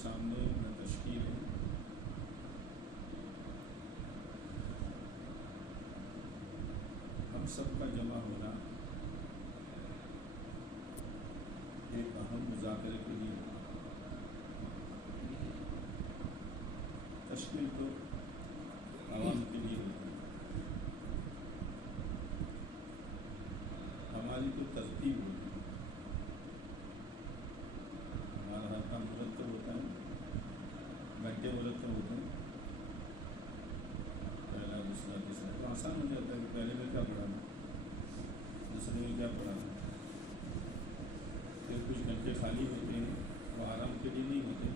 سامنے نہ تشکیل ہے، ہم سب کا جمع ہونا ایک اہم مذاکرے کے لیے، تشکیل تو عوام کے لیے ہوتی ہے، ہماری تو ترتیب ہوتی ہے، ہمارا ہر کام مرتب ہوتا ہے، گھنٹے مرتب ہوتے ہیں، پہلا دوسرا تیسرا، تو آسان ہو جاتا ہے کہ پہلے میں کیا پڑھانا، دوسرے میں کیا پڑھانا، پھر کچھ گھنٹے خالی ہوتے ہیں، وہ آرام کے لیے نہیں ہوتے،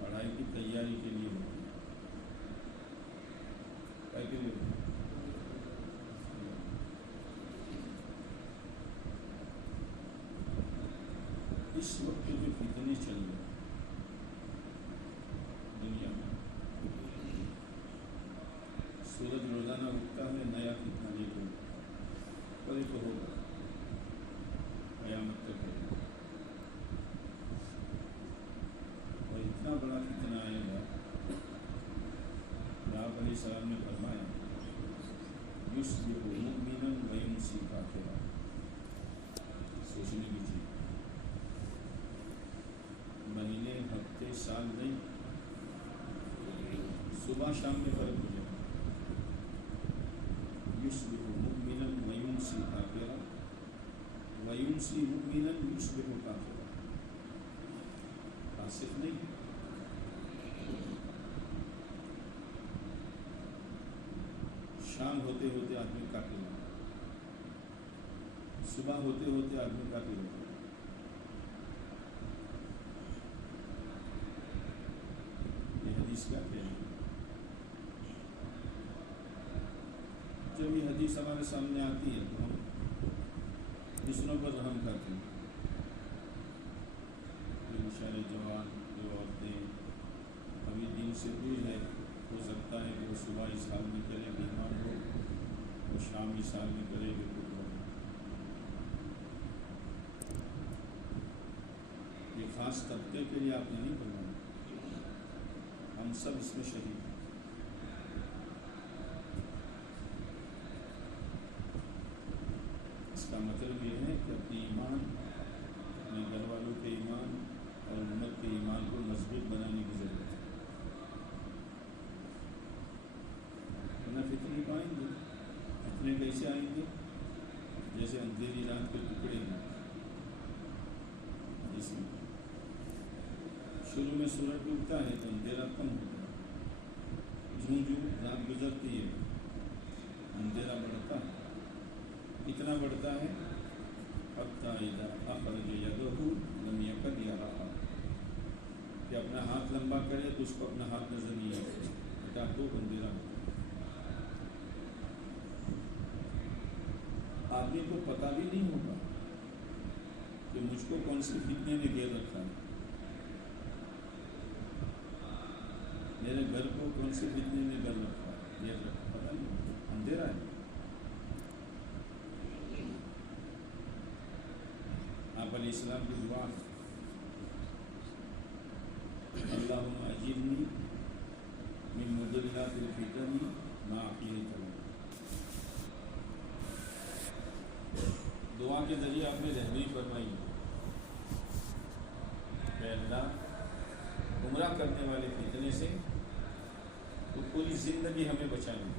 پڑھائی کی تیاری کے لیے ہوتے ہیں، کے لیے ہوتے ہیں۔ اس وقت جو فتنے چل رہے ہیں دنیا میں، سورج روزانہ اٹھتا ہے، نیا فتنہ لے کر، کبھی تو ہوگا، قیامت تک ہوگا، اور اتنا بڑا فتنہ آئے گا، آپ علیہ السلام نے فرمایا یصبح مؤمنا ویمسی کافرا، سوچنے کی چیز، مہینے ہفتے سال نہیں، صبح شام میں فرق ہو جائے، یصبح مؤمنا ویمسی کافرا ویمسی مؤمنا یصبح کافرا، فاسق نہیں، شام ہوتے ہوتے آدمی کافر ہوتا ہے، صبح ہوتے ہوتے آدمی کافر ہوتا ہے۔ یہ حدیث کا کہنا ہے۔ جب یہ حدیث ہمارے سامنے آتی ہے تو ہم دوسروں پر رحم کرتے ہیں، جو بیچارے جوان، جو عورتیں ابھی دین سے دور ہے، ہو سکتا ہے کہ وہ صبح اس حال میں کرے بیمار ہو، وہ شام اس حال میں کرے گے تو یہ خاص طبقے کے لیے آپ نے نہیں بنایا، ہم سب اس میں شریک ہیں۔ اس کا مطلب یہ ہے کہ اپنے ایمان، اپنے گھر والوں کے ایمان اور امت کے ایمان کو مضبوط بنانے کی ضرورت ہے، ورنہ فتنے تو آئیں گے۔ فتنے کیسے آئیں گے؟ جیسے اندھیری رات کے ٹکڑے ہیں، جس میں شروع میں سورج ڈوبتا ہے تو اندھیرا کم ہوتا ہے، جوں جوں رات گزرتی ہے اندھیرا بڑھتا ہے، اتنا بڑھتا ہے حتی اذا اخرج یدہ لم یکد یراھا، کہ اپنا ہاتھ لمبا کرے تو اس کو اپنا ہاتھ نظر نہیں آتا، ہٹا تو اندھیرا ہوتا ہے۔ آدمی کو پتہ بھی نہیں ہوگا کہ مجھ کو کون سی فتنے نے گھیر رکھا ہے، میرے گھر کو کون سی فتنے نے گھیر رکھا ہے، پتہ نہیں، اندھیرا ہے۔ آپ علیہ السلام کی دعا ہے اللہم اجرنی من مضلات الفتن ما احییتنی، دعا کے ذریعے آپ نے رہنمائی فرمائی کہ اللہ گمراہ کرنے والے فتنے سے تو پوری زندگی ہمیں بچائیں گے۔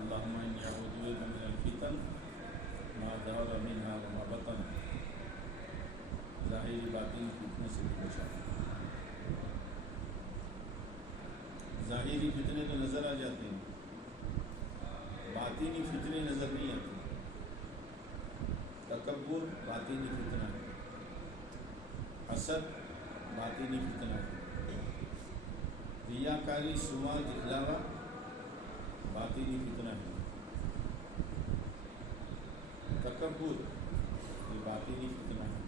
اللہم انی اعوذ بک من الفتن ما ظہر منہا وما بطن، ظاہری باطنی فتنے سے بھی بچائیں۔ ظاہری فتنے تو نظر آ جاتے ہیں، باطنی فتنے نظر نہیں آتے۔ تکبر باطنی فتنہ ہے، حسد باطنی فتنہ ہے، ریاکاری، سمعہ دکھلاوا باطنی فتنہ ہے، تکبر یہ باطنی فتنہ ہے،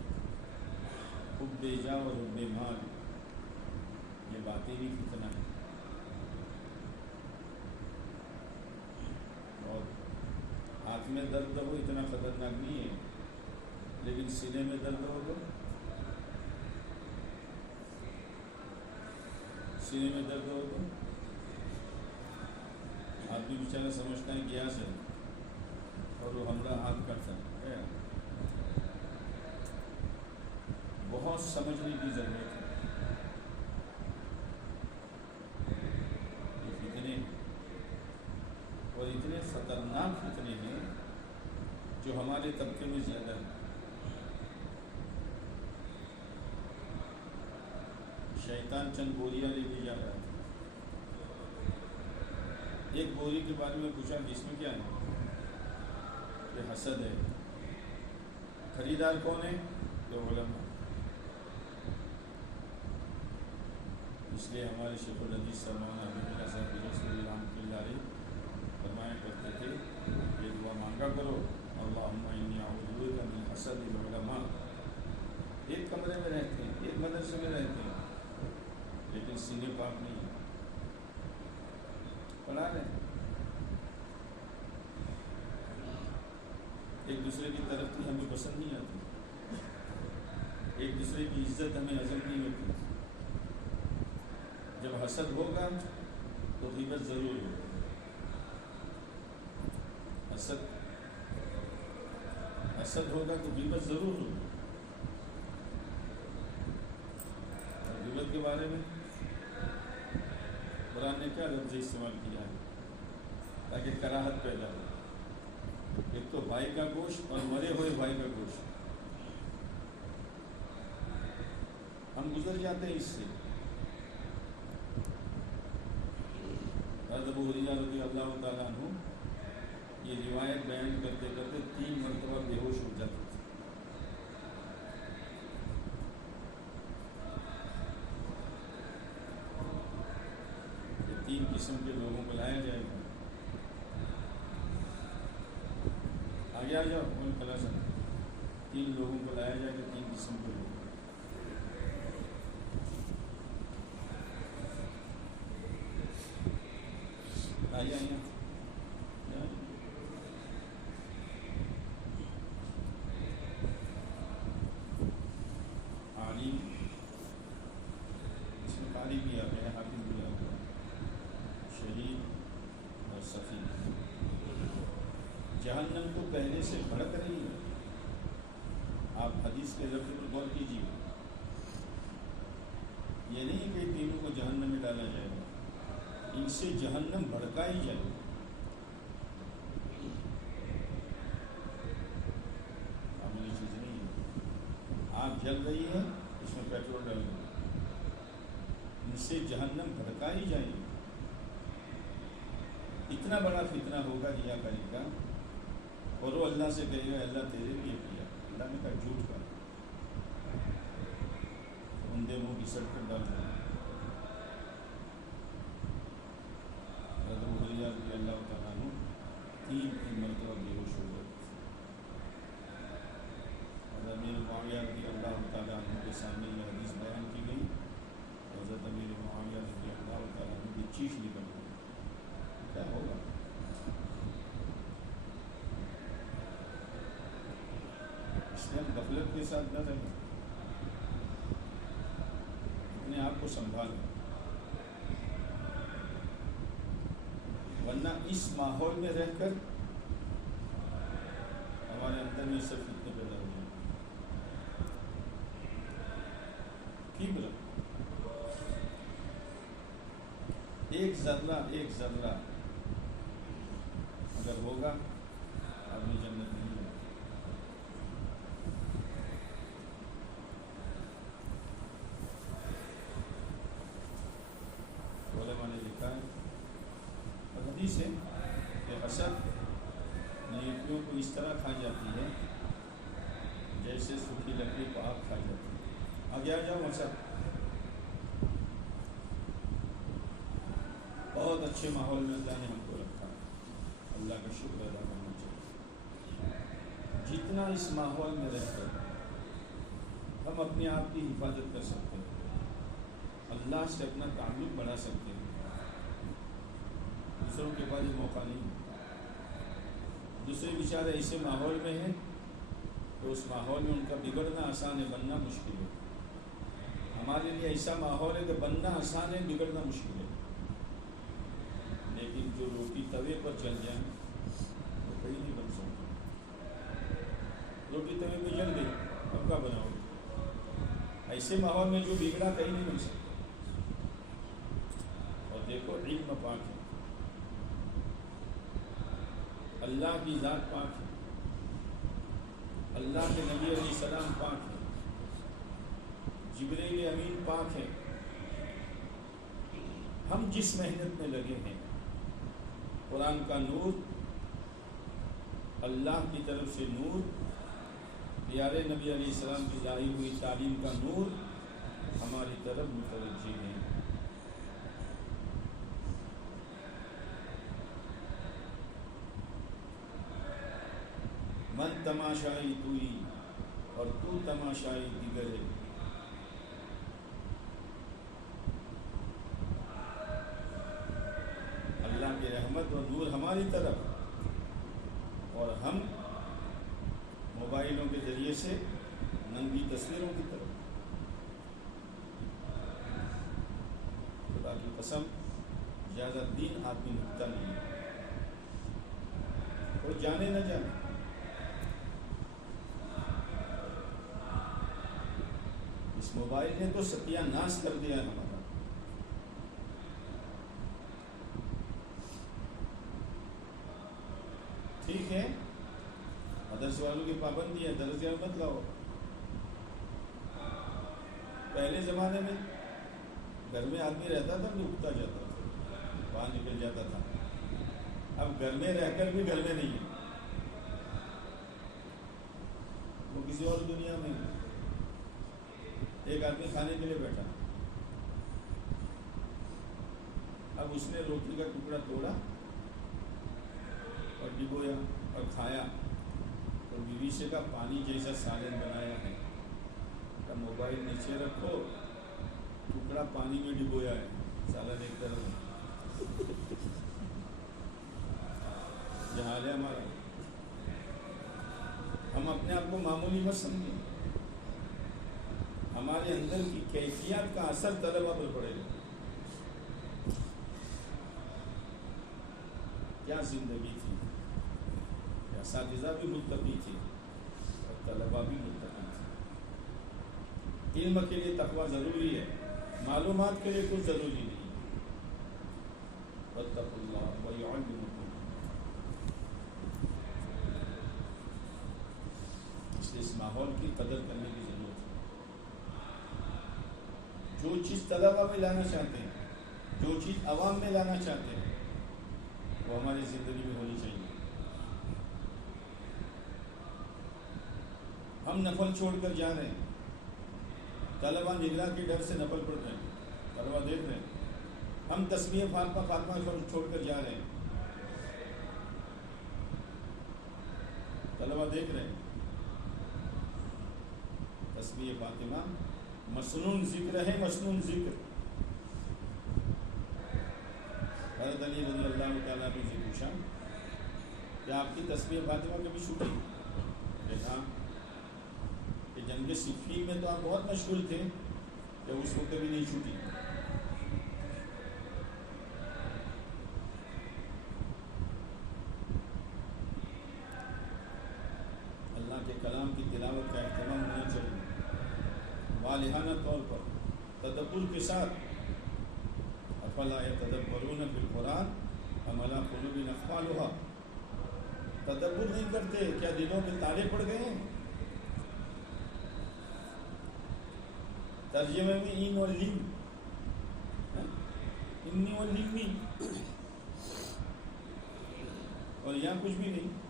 حب جاہ اور حب مال یہ باطنی فتنہ ہے، اور ہاتھ میں درد ہو اتنا خطرناک نہیں ہے، لیکن سینے میں درد ہو تو سینے میں درد ہو تو آدمی بیچارہ سمجھتا ہے گیس ہے اور وہ ہمارا ہاتھ کٹتا ہے۔ بہت سمجھنے کی ضرورت ہے۔ یہ فتنے اور اتنے خطرناک فتنے ہیں جو ہمارے طبقے میں زیادہ ہیں۔ شیطان چند بوریاں لے کے جا رہا تھا، ایک بوری کے بارے میں پوچھا کہ اس میں کیا ہے؟ یہ حسد ہے۔ خریدار کون ہے؟ تو علماء۔ اس لیے ہمارے شیخ الحدیث سلمان حبیب اللہ صاحب رسول رحمۃ اللہ علیہ فرمایا کرتے تھے یہ دعا مانگا کرو، اللہم انی اعوذ بک من حسد العلماء۔ ایک کمرے میں رہتے ہیں، ایک مدرسے میں رہتے ہیں، لیکن سینے پاک نہیں پڑھا رہے ہیں۔ ایک دوسرے کی ترقی ہمیں پسند نہیں آتی، ایک دوسرے کی عزت ہمیں ہضم نہیں ہوتی۔ جب حسد ہوگا تو غیبت ضرور ہوگا۔ حسد ہوگا تو غیبت ضرور ہوگی۔ اور غیبت کے بارے میں قرآن نے کیا لفظ استعمال کیا ہے تاکہ کراہت پیدا ہو؟ ایک تو بھائی کا گوشت اور مرے ہوئے بھائی کا گوشت، ہم گزر جاتے ہیں اس سے۔ حضرت ابو ہریرہ رضی اللہ تعالیٰ عنہ یہ روایت بیان کرتے کرتے 3 مرتبہ بے ہوش ہو جاتے تھے۔ یہ 3 قسم کے لوگوں کو لایا جائے گا۔ آگے آ جاؤ کون کلا سن 3 لوگوں کو لایا جائے گا، 3 قسم کے لوگ۔ آئیے عالم، اس میں قاری بھی آ گیا، حافظ بھی آ گیا، شہید اور سفی۔ جہنم تو پہلے سے بھڑک رہی ہے، آپ حدیث کے لفظ پر غور کیجیے۔ یہ نہیں کہ تینوں کو جہنم میں ڈالا جائے گا، ان سے جہنم بھڑکائی جائے گی۔ معمولی چیز نہیں ہے، آگ جل رہی ہے اس میں پیٹرول ڈال دو، ان سے جہنم بھڑکائی جائے گی۔ اتنا بڑا فتنہ ہوگا ریاکاری کا، اور وہ اللہ سے کہے گا اللہ تیرے لیے کیا، اللہ نے کہا جھوٹ کا، اندھے منہ کی سڑ کر ڈال دیں۔ حضرت علی رضی اللہ تعالیٰ عنہ 3 مرتبہ بے ہوش ہو گئے۔ حضرت امیر معاویہ رضی اللہ تعالیٰ عنہ کے سامنے یہ حدیث بیان کی گئی، حضرت امیر معاویہ رضی اللہ تعالیٰ عنہ کی چیخ نکل گئی، کیا ہوگا؟ اس لیے ہم غفلت کے ساتھ نہ رہیں، اپنے آپ کو سنبھالیں، ورنہ اس ماحول میں رہ کر ہمارے اندر میں سب فتنے پیدا ہو جائیں۔ کبر، ایک ذرہ اگر ہوگا آدمی جنت نہیں ہوگا۔ علماء نے لکھا ہے اور حدیث ہے کہ حسد نیکیوں کو اس طرح کھا جاتی ہے جیسے سوکھی لکڑی کو آگ کھا جاتی ہے۔ آگے آ جاؤ حسد۔ بہت اچھے ماحول میں اللہ نے ہم کو رکھا، اللہ کا شکر ادا کرنا چاہیے۔ جتنا اس ماحول میں رہ کر ہم اپنے آپ کی حفاظت کر سکتے ہیں، اللہ سے اپنا تعلق بڑھا سکتے ہیں، دوسروں کے پاس یہ موقع نہیں۔ دوسرے بیچارے ایسے ماحول میں ہیں تو اس ماحول میں ان کا بگڑنا آسان ہے، بننا مشکل ہے۔ ہمارے لیے ایسا ماحول ہے کہ بننا آسان ہے، بگڑنا مشکل ہے۔ لیکن جو روٹی توے پر چل جائیں وہ کہیں نہیں بن سکتا۔ روٹی توے پہ جل گئی، اب کا بناؤ گے؟ ایسے ماحول میں جو بگڑا کہیں نہیں بن سکتا۔ اور دیکھو علم پاک ہے، اللہ کی ذات پاک ہے، اللہ کے نبی علیہ السلام پاک ہے، جبریل امین پاک ہے۔ ہم جس محنت میں لگے ہیں، قرآن کا نور، اللہ کی طرف سے نور، پیارے نبی علیہ السلام کی ظاہر ہوئی تعلیم کا نور ہماری طرف متوجہ ہے۔ من تماشائی توئی اور تو تماشائی دیگر ہے۔ اللہ کی رحمت اور نور ہماری طرف، اور ہم موبائلوں کے ذریعے سے ننگی تصویروں کی طرف۔ خدا کی قسم زیادہ دین آدمی نکتا نہیں ہے، وہ جانے نہ جانے۔ اس موبائل نے تو ستیہ ناش کر دیا ہمارا۔ ٹھیک ہے، مدرسے والوں کی پابندی ہے، درس مت لاؤ۔ پہلے زمانے میں گھر میں آدمی رہتا تھا تو اٹھتا جاتا تھا، باہر نکل جاتا تھا۔ اب گھر میں رہ کر بھی گھر میں نہیں ہے، وہ کسی اور دنیا میں ہے۔ ایک آدمی کھانے کے لیے بیٹھا، اب اس نے روٹی کا ٹکڑا توڑا اور ڈبویا اور کھایا، اور بیوی سے کہا پانی جیسا سالن بنایا ہے، کہ موبائل نیچے رکھو، ٹکڑا پانی میں ڈبویا ہے، سالن ایک طرف ہے۔ یہ حال ہے ہمارا۔ ہم اپنے آپ کو معمولی مت سمجھیں، ہمارے اندر کی کیفیات کا اثر طلبہ پر پڑے گا۔ کیا زندگی تھی، اساتذہ بھی متقی تھے اور طلبہ بھی متقی تھے۔ علم کے لیے تقویٰ ضروری ہے، معلومات کے لیے کچھ ضروری نہیں۔ واتقوا اللہ ویعلمکم۔ اس لیے اس ماحول کی قدر کرنے کی ضرورت ہے۔ جو چیز طلبہ میں لانا چاہتے ہیں، جو چیز عوام میں لانا چاہتے ہیں، وہ ہماری زندگی میں ہونی چاہیے۔ ہم نفل چھوڑ کر جا رہے ہیں، طلبہ نگراں کے ڈر سے نفل پڑھ رہے ہیں، طلبہ دیکھ رہے ہیں۔ ہم تسبیح فاطمہ چھوڑ کر جا رہے ہیں، طلبہ دیکھ رہے ہیں۔ تسبیح فاطمہ مسنون ذکر ہے، مسنون ذکر۔ حضرت علی رضی اللہ تعالیٰ عنہ سے پوچھا کہ آپ کی تسبیح فاطمہ کبھی چھوٹی؟ ہاں، کہ جنگ صفین میں تو آپ بہت مشغول تھے کہ اس کو کبھی نہیں چھوٹی۔ اللہ کے کلام کی تلاوت کا اہتمام ہونا چاہیے، والہانہ طور پر، تدبر کے ساتھ۔ افلا یتدبرون فی القرآن ام علی قلوب اقفالها۔ تدبر نہیں کرتے، کیا دلوں میں تالے پڑ گئے ہیں؟ ترجمے میں این و لم، انی و لمی، اور یہاں کچھ بھی نہیں۔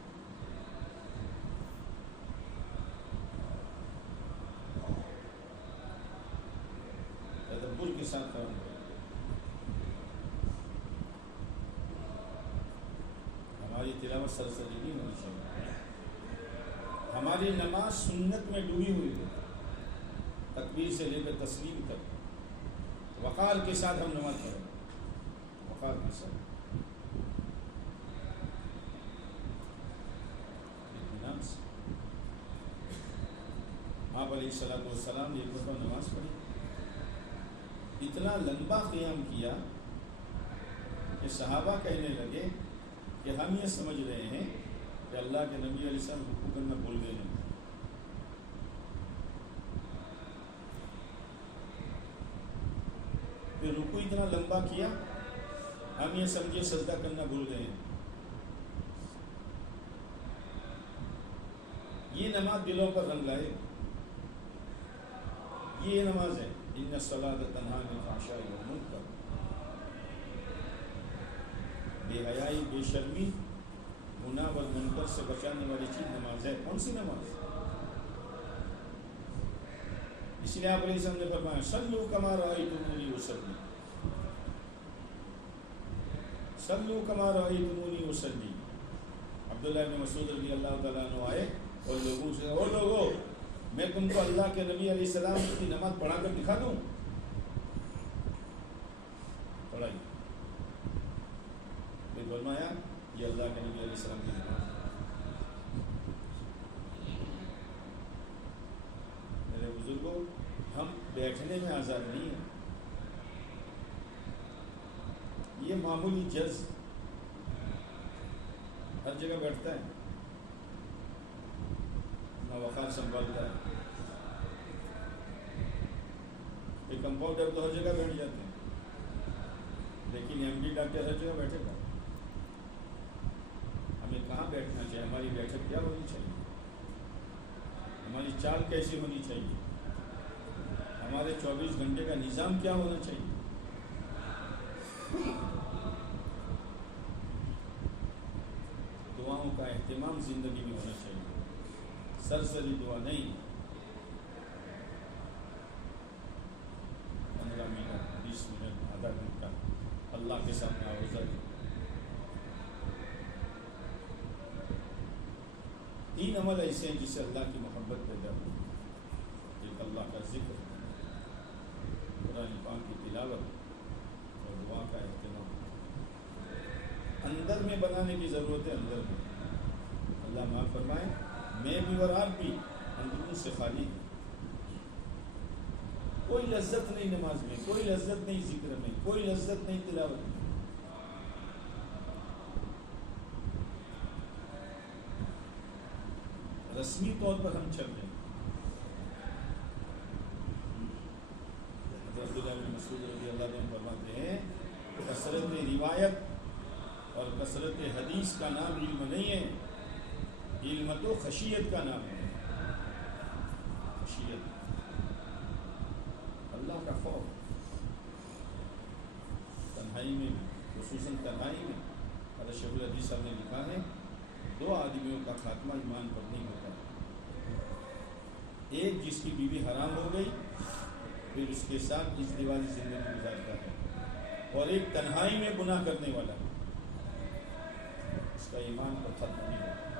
تدبر کے ساتھ کام کریں۔ ہماری تلاوت سرسری نہیں ہونی چاہیے، ہماری نماز سنت میں ڈوبی ہوئی ہے، تکبیر سے لے کر تسلیم تک وقار کے ساتھ ہم نماز پڑھیں، وقار کے ساتھ۔ آپ علیہ السلام نے ایک مرتبہ نماز پڑھی، اتنا لمبا قیام کیا کہ صحابہ کہنے لگے کہ ہم یہ سمجھ رہے ہیں کہ اللہ کے نبی علیہ السلام رکوع کرنا بھول گئے ہیں۔ پھر رکوع اتنا لمبا کیا، ہم یہ سمجھے سجدہ کرنا بھول گئے ہیں۔ یہ نماز دلوں پر رنگ لائے، یہ نماز ہے ان الصلاۃ تنہی عن الفحشاء والمنکر۔ بے حیائی، بے شرمی، گناہ اور منکر سے بچانے والی چیز نماز ہے۔ کون سی نماز؟ اس لیے آپ علیہ السلام نے فرمایا صلوا کما رأیتمونی اصلی، صلوا کما رأیتمونی اصلی۔ عبداللہ بن مسعود رضی اللہ تعالیٰ عنہ آئے اور لوگوں سے، اور لوگوں میں تم کو اللہ کے نبی علیہ السلام کی نماز پڑھا کر دکھا دوں؟ پڑھائی میں فرمایا یہ اللہ کے نبی علیہ السلام کی نماز ہے۔ میرے بزرگوں، ہم بیٹھنے میں آزاد نہیں ہیں، یہ معمولی جز ہر جگہ بیٹھتا ہے، نہ وقار سنبھالتا ہے۔ ایک کمپاؤنڈر تو ہر جگہ بیٹھ جاتے ہیں، لیکن ایم ڈی ڈاکٹر ہر جگہ بیٹھے گا؟ ہمیں کہاں بیٹھنا چاہیے؟ ہماری بیٹھک کیا ہونی چاہیے؟ ہماری چال کیسی ہونی چاہیے؟ ہمارے 24 گھنٹے کا نظام کیا ہونا چاہیے؟ دعاؤں کا اہتمام زندگی میں ہونا چاہیے، سرسری دعا نہیں۔ 15 منٹ، 20 منٹ، آدھا گھنٹہ اللہ کے سامنے آوازہ دی۔ 3 عمل ایسے ہیں جس سے اللہ کی محبت پیدا ہوتی ہے۔ ایک اللہ کا ذکر، قرآن پاک کی تلاوت اور دعا کا اہتمام۔ اندر میں بنانے کی ضرورت ہے، اندر میں۔ اللہ معاف فرمائے، میں بھی اور آپ بھی اندرون سے خالی ہیں۔ کوئی لذت نہیں نماز میں، کوئی لذت نہیں ذکر میں، کوئی لذت نہیں تلاوت میں۔ رسمی طور پر ہم چل رہے ہیں۔ عبداللہ بن مسعود رضی اللہ عنہ فرماتے ہیں کثرت روایت اور کثرت حدیث کا نام علم نہیں ہے، علم تو خشیت کا نام ہے۔ خشیت، اللہ کا خوف، تنہائی میں، خصوصاً تنہائی میں۔ حضرت شیخ الحدیث صاحب نے لکھا ہے 2 آدمیوں کا خاتمہ ایمان پر نہیں ہوتا، ایک جس کی بیوی حرام ہو گئی پھر اس کے ساتھ اس دیوالی زندگی گزارتا ہے، اور ایک تنہائی میں گناہ کرنے والا، اس کا ایمان پر ختم نہیں ہوتا۔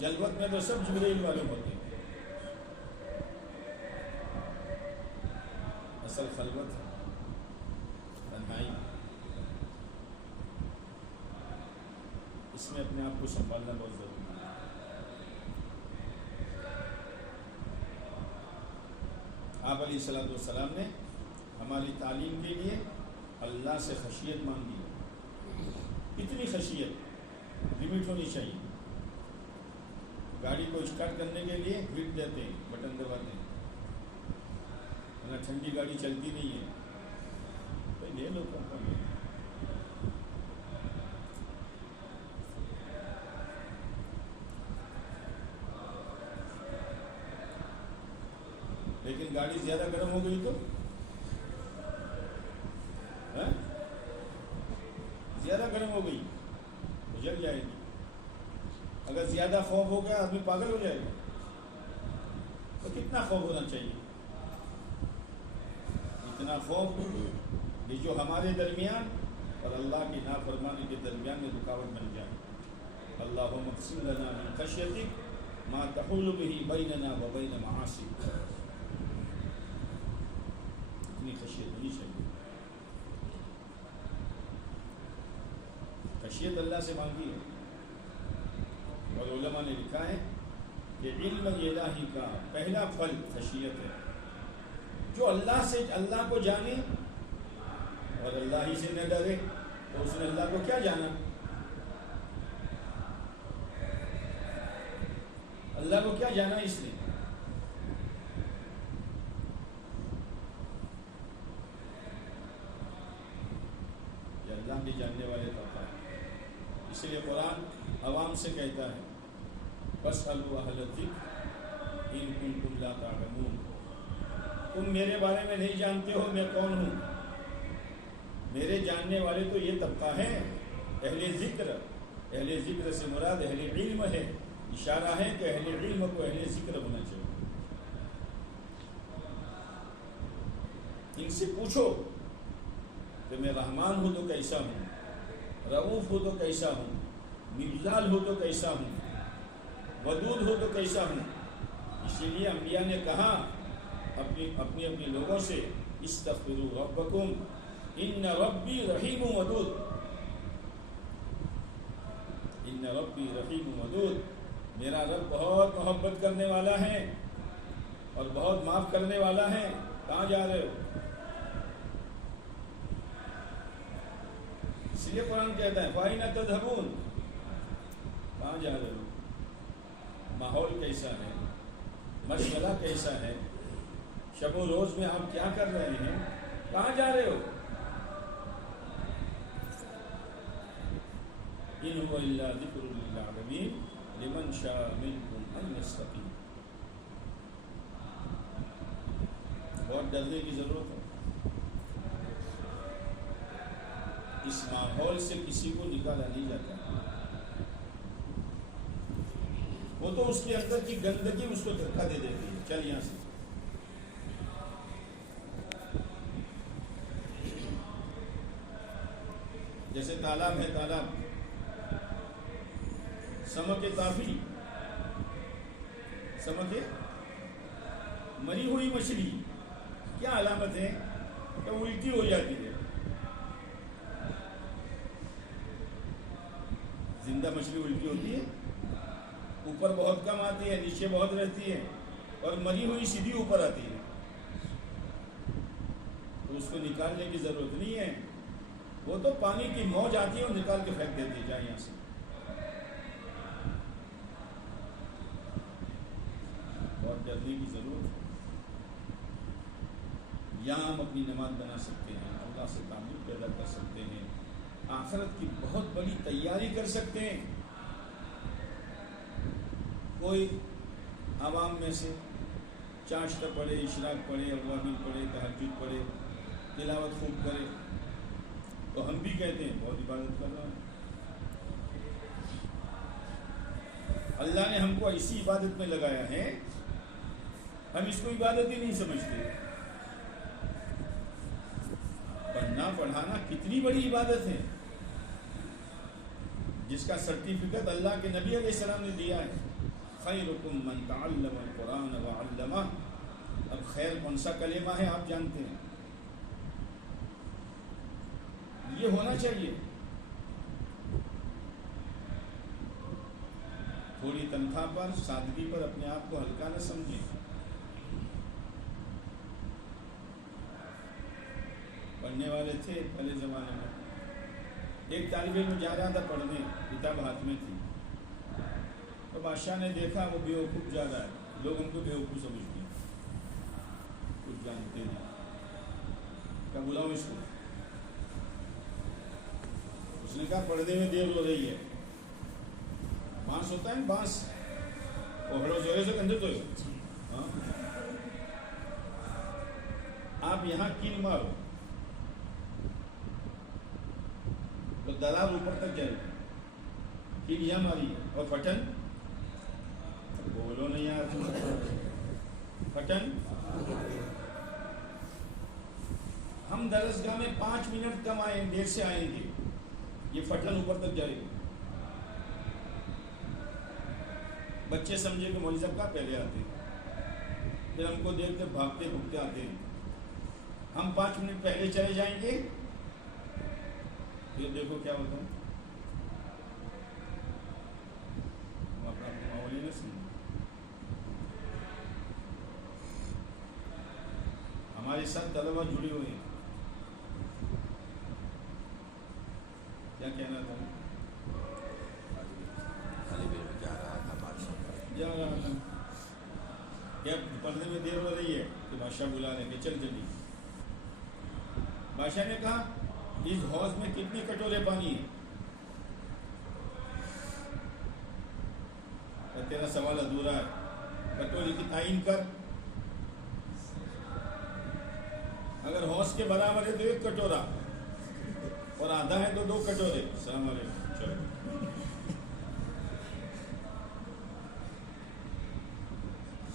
جلوت میں تو سب جبرائیل والے ہوتے ہیں، اصل خلوت ہے تنہائی، اس میں اپنے آپ کو سنبھالنا بہت ضروری ہے۔ آپ علیہ السلام نے ہماری تعلیم کے لیے اللہ سے خشیت مانگی ہے۔ اتنی خشیت لمٹ ہونی چاہیے۔ گاڑی کو اسٹارٹ کرنے کے لیے ہیٹ دیتے ہیں، بٹن دباتے ہیں، ورنہ ٹھنڈی گاڑی چلتی نہیں ہے۔ تو یہ لوگ کمپنی، لیکن گاڑی زیادہ گرم ہو گئی تو زیادہ گرم ہو گئی تو جل جائے گی۔ اگر زیادہ خوف ہو گیا آدمی پاگل ہو جائے گا۔ تو کتنا خوف ہونا چاہیے؟ اتنا خوف کہ جو ہمارے درمیان اور اللہ کی نافرمانی کے درمیان میں رکاوٹ بن جائے۔ اللہم اقسم لنا من خشیتک ما تحول به بیننا و بین معاصیک۔ اتنی خشیت ہونی چاہیے۔ خشیت اللہ سے مانگی ہے، اور علماء نے لکھا ہے کہ علم الہی کا پہلا پھل خشیت ہے. جو اللہ کو جانے اور اللہ ہی سے نہ ڈرے تو اس نے اللہ کو کیا جانا؟ اللہ کو کیا جانا اس نے؟ یہ اللہ کے جاننے والے طبقہ ہے. اس لیے قرآن عوام سے کہتا ہے فاسألوا اہل الذکر ان کنتم لا تعلمون. تم میرے بارے میں نہیں جانتے ہو میں کون ہوں. میرے جاننے والے تو یہ طبقہ ہیں اہل ذکر. اہل ذکر سے مراد اہل علم ہے. اشارہ ہے کہ اہل علم کو اہل ذکر ہونا چاہیے. ان سے پوچھو کہ میں رحمان ہوں تو کیسا ہوں, رؤوف ہوں تو کیسا ہوں, مبذال ہوں تو کیسا ہوں, ودود ہو تو کیسا ہوں. اسی لیے انبیاء نے کہا اپنی لوگوں سے استغفروا ربکم ان ربی رحیم ودود. ان ربی رحیم ودود. میرا رب بہت محبت کرنے والا ہے اور بہت معاف کرنے والا ہے. کہاں جا رہے ہو؟ اس لیے قرآن کہتا ہے فَأَيْنَ تَذْهَبُونَ. کہاں جا رہے ہو؟ ماحول کیسا ہے, مشغلہ کیسا ہے, شب و روز میں آپ کیا کر رہے ہیں, کہاں جا رہے ہو؟ ان هو الا ذکر للعالمین لمن شاء منکم ان یستقیم. بہت ڈرنے کی ضرورت ہے. اس ماحول سے کسی کو نکالا نہیں جاتا. وہ تو اس کے اندر کی گندگی اس کو دھکا دے دیتی ہے, چل یہاں سے. جیسے تالاب ہے, تالاب سمک تافی, سمک مری ہوئی مچھلی کیا علامت ہے کہ الٹی ہو جاتی ہے. زندہ مچھلی الٹی ہوتی ہے, اوپر بہت کم آتی ہے, نیچے بہت رہتی ہے, اور مری ہوئی سیدھی اوپر آتی ہے. تو اس کو نکالنے کی ضرورت نہیں ہے. وہ تو پانی کی موج آتی ہے اور نکال کے پھینک دیتی ہے, جائے یہاں سے. بہت ڈرنے کی ضرورت ہے. یہاں ہم اپنی نماز بنا سکتے ہیں, اللہ سے تعلق پیدا کر سکتے ہیں, آخرت کی بہت بڑی تیاری کر سکتے ہیں. کوئی عوام میں سے چاشتہ پڑھے, اشراق پڑھے, اوابین پڑھے, تہجد پڑھے, تلاوت خوب کرے تو ہم بھی کہتے ہیں بہت عبادت کر رہا ہے. اللہ نے ہم کو ایسی عبادت میں لگایا ہے, ہم اس کو عبادت ہی نہیں سمجھتے. پڑھنا پڑھانا کتنی بڑی عبادت ہے, جس کا سرٹیفکیٹ اللہ کے نبی علیہ السلام نے دیا ہے. خیرکم من تعلم القرآن وعلمہ. اب خیر کون سا کلمہ ہے آپ جانتے ہیں. یہ ہونا چاہیے. تھوڑی تنخواہ پر, سادگی پر اپنے آپ کو ہلکا نہ سمجھیں. پڑھنے والے تھے پہلے زمانے میں. ایک طالب علم جا رہا تھا پڑھنے, کتاب ہاتھ میں تھی, تو بادشاہ نے دیکھا وہ بیوقوف جا رہا ہے. لوگ ان کو بیوقوف سمجھتے ہیں, کچھ جانتے نہیں. کیا بلاؤ اس کو؟ اس نے کہا پڑھنے میں دیر ہو رہی ہے. بانس ہوتا ہے نا, بانس, اوہڑو زورے سے کندھے تو آپ یہاں کیل مارو تو درار اوپر تک جائے. کیل یہاں ماری اور پھٹن, بولو نہیں یار, پھٹن. ہم درسگاہ میں 5 منٹ کم آئیں, دیر سے آئیں گے, یہ پھٹن اوپر تک جائے گی. بچے سمجھے کہ مولوی صاحب کا پہلے آتے ہیں, پھر ہم کو دیکھتے بھاگتے بھگتے آتے ہیں. ہم 5 منٹ پہلے چلے جائیں گے, پھر دیکھو کیا ہوتا ہے. ہم اپنا ماحول ہی نہ سمجھیں. ہمارے ساتھ طلبہ جڑے ہوئے ہیں. کیا کہنا تھا؟ جا رہا تھا کیا پڑھنے میں دیر ہو رہی ہے کہ بادشاہ بلا رہے کہ چل جلدی. بادشاہ نے کہا اس حوض میں کتنے کٹورے پانی ہیں؟ تیرا سوال ادھورا ہے. کٹوری کی تعین کر. اگر حوض کے برابر ہے تو 1 کٹورا اور آدھا ہے تو 2 کٹورے. السلام علیکم. چلو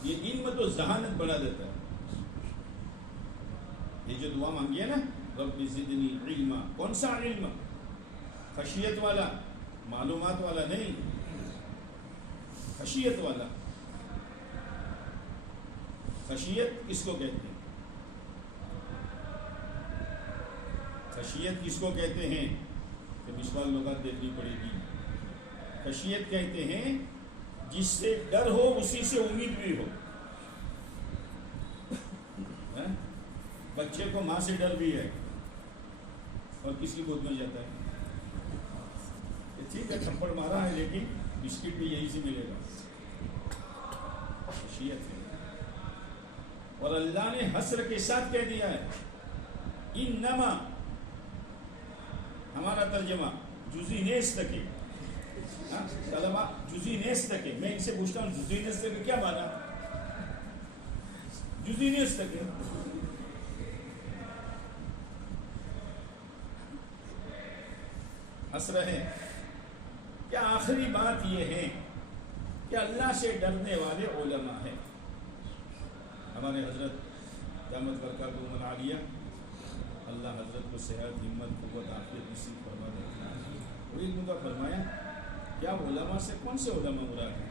یہ علم تو ذہانت بڑھا دیتا ہے. یہ جو دعا مانگی ہے نا رب زدنی علما، کون سا علم؟ خشیت والا، معلومات والا نہیں، خشیت والا. خشیت کس کو کہتے ہیں؟ خشیت کس کو کہتے ہیں کہ مثال لغات دیکھنی پڑے گی. خشیت کہتے ہیں جس سے ڈر ہو اسی سے امید بھی ہو. بچے کو ماں سے ڈر بھی ہے اور کس کی گود میں جاتا ہے کہ ٹھیک ہے تھپڑ مارا ہے لیکن بسکٹ بھی یہیں سے ملے گا. خشیت ہے. اور اللہ نے حسر کے ساتھ کہہ دیا ہے انما، ہمارا ترجمہ جزی نیست کے. طلبہ جزی نیست کے، میں ان سے پوچھتا ہوں جزی نیست کے کیا مانا؟ جزی نیست کے ہنس رہے ہیں. کیا آخری بات یہ ہے کہ اللہ سے ڈرنے والے علماء ہیں. ہمارے حضرت دامت برکاتہم العالیہ، اللہ حضرت کو صحت، ہمت، قوت، عافیت نصیب فرما دے. وہ ایک مدعا فرمایا کیا علماء سے کون سے علماء مراد ہیں؟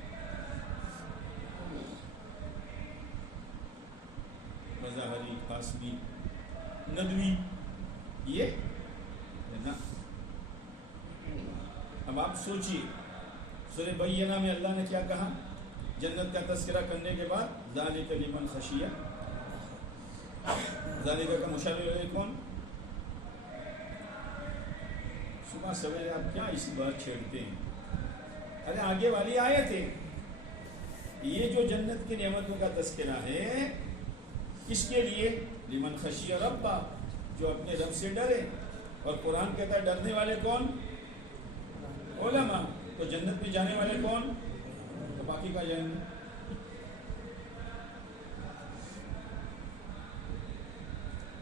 مظاہری، قاسمی، ندوی، یہ نا. اب آپ سوچئے سورہ بینہ میں اللہ نے کیا کہا جنت کا تذکرہ کرنے کے بعد؟ ذالک لمن خشیہ. ذالک کا مشابہ ہے کون؟ صبح سویرے آپ کیا اس بات چھیڑتے ہیں؟ ارے آگے والی آیت ہے. یہ جو جنت کی نعمتوں کا تذکرہ ہے کس کے لیے؟ لمن خشیہ ربا، جو اپنے رب سے ڈرے. اور قرآن کہتا ہے ڈرنے والے کون؟ علماء. تو جنت میں جانے والے کون؟ تو باقی کا جائیں گے.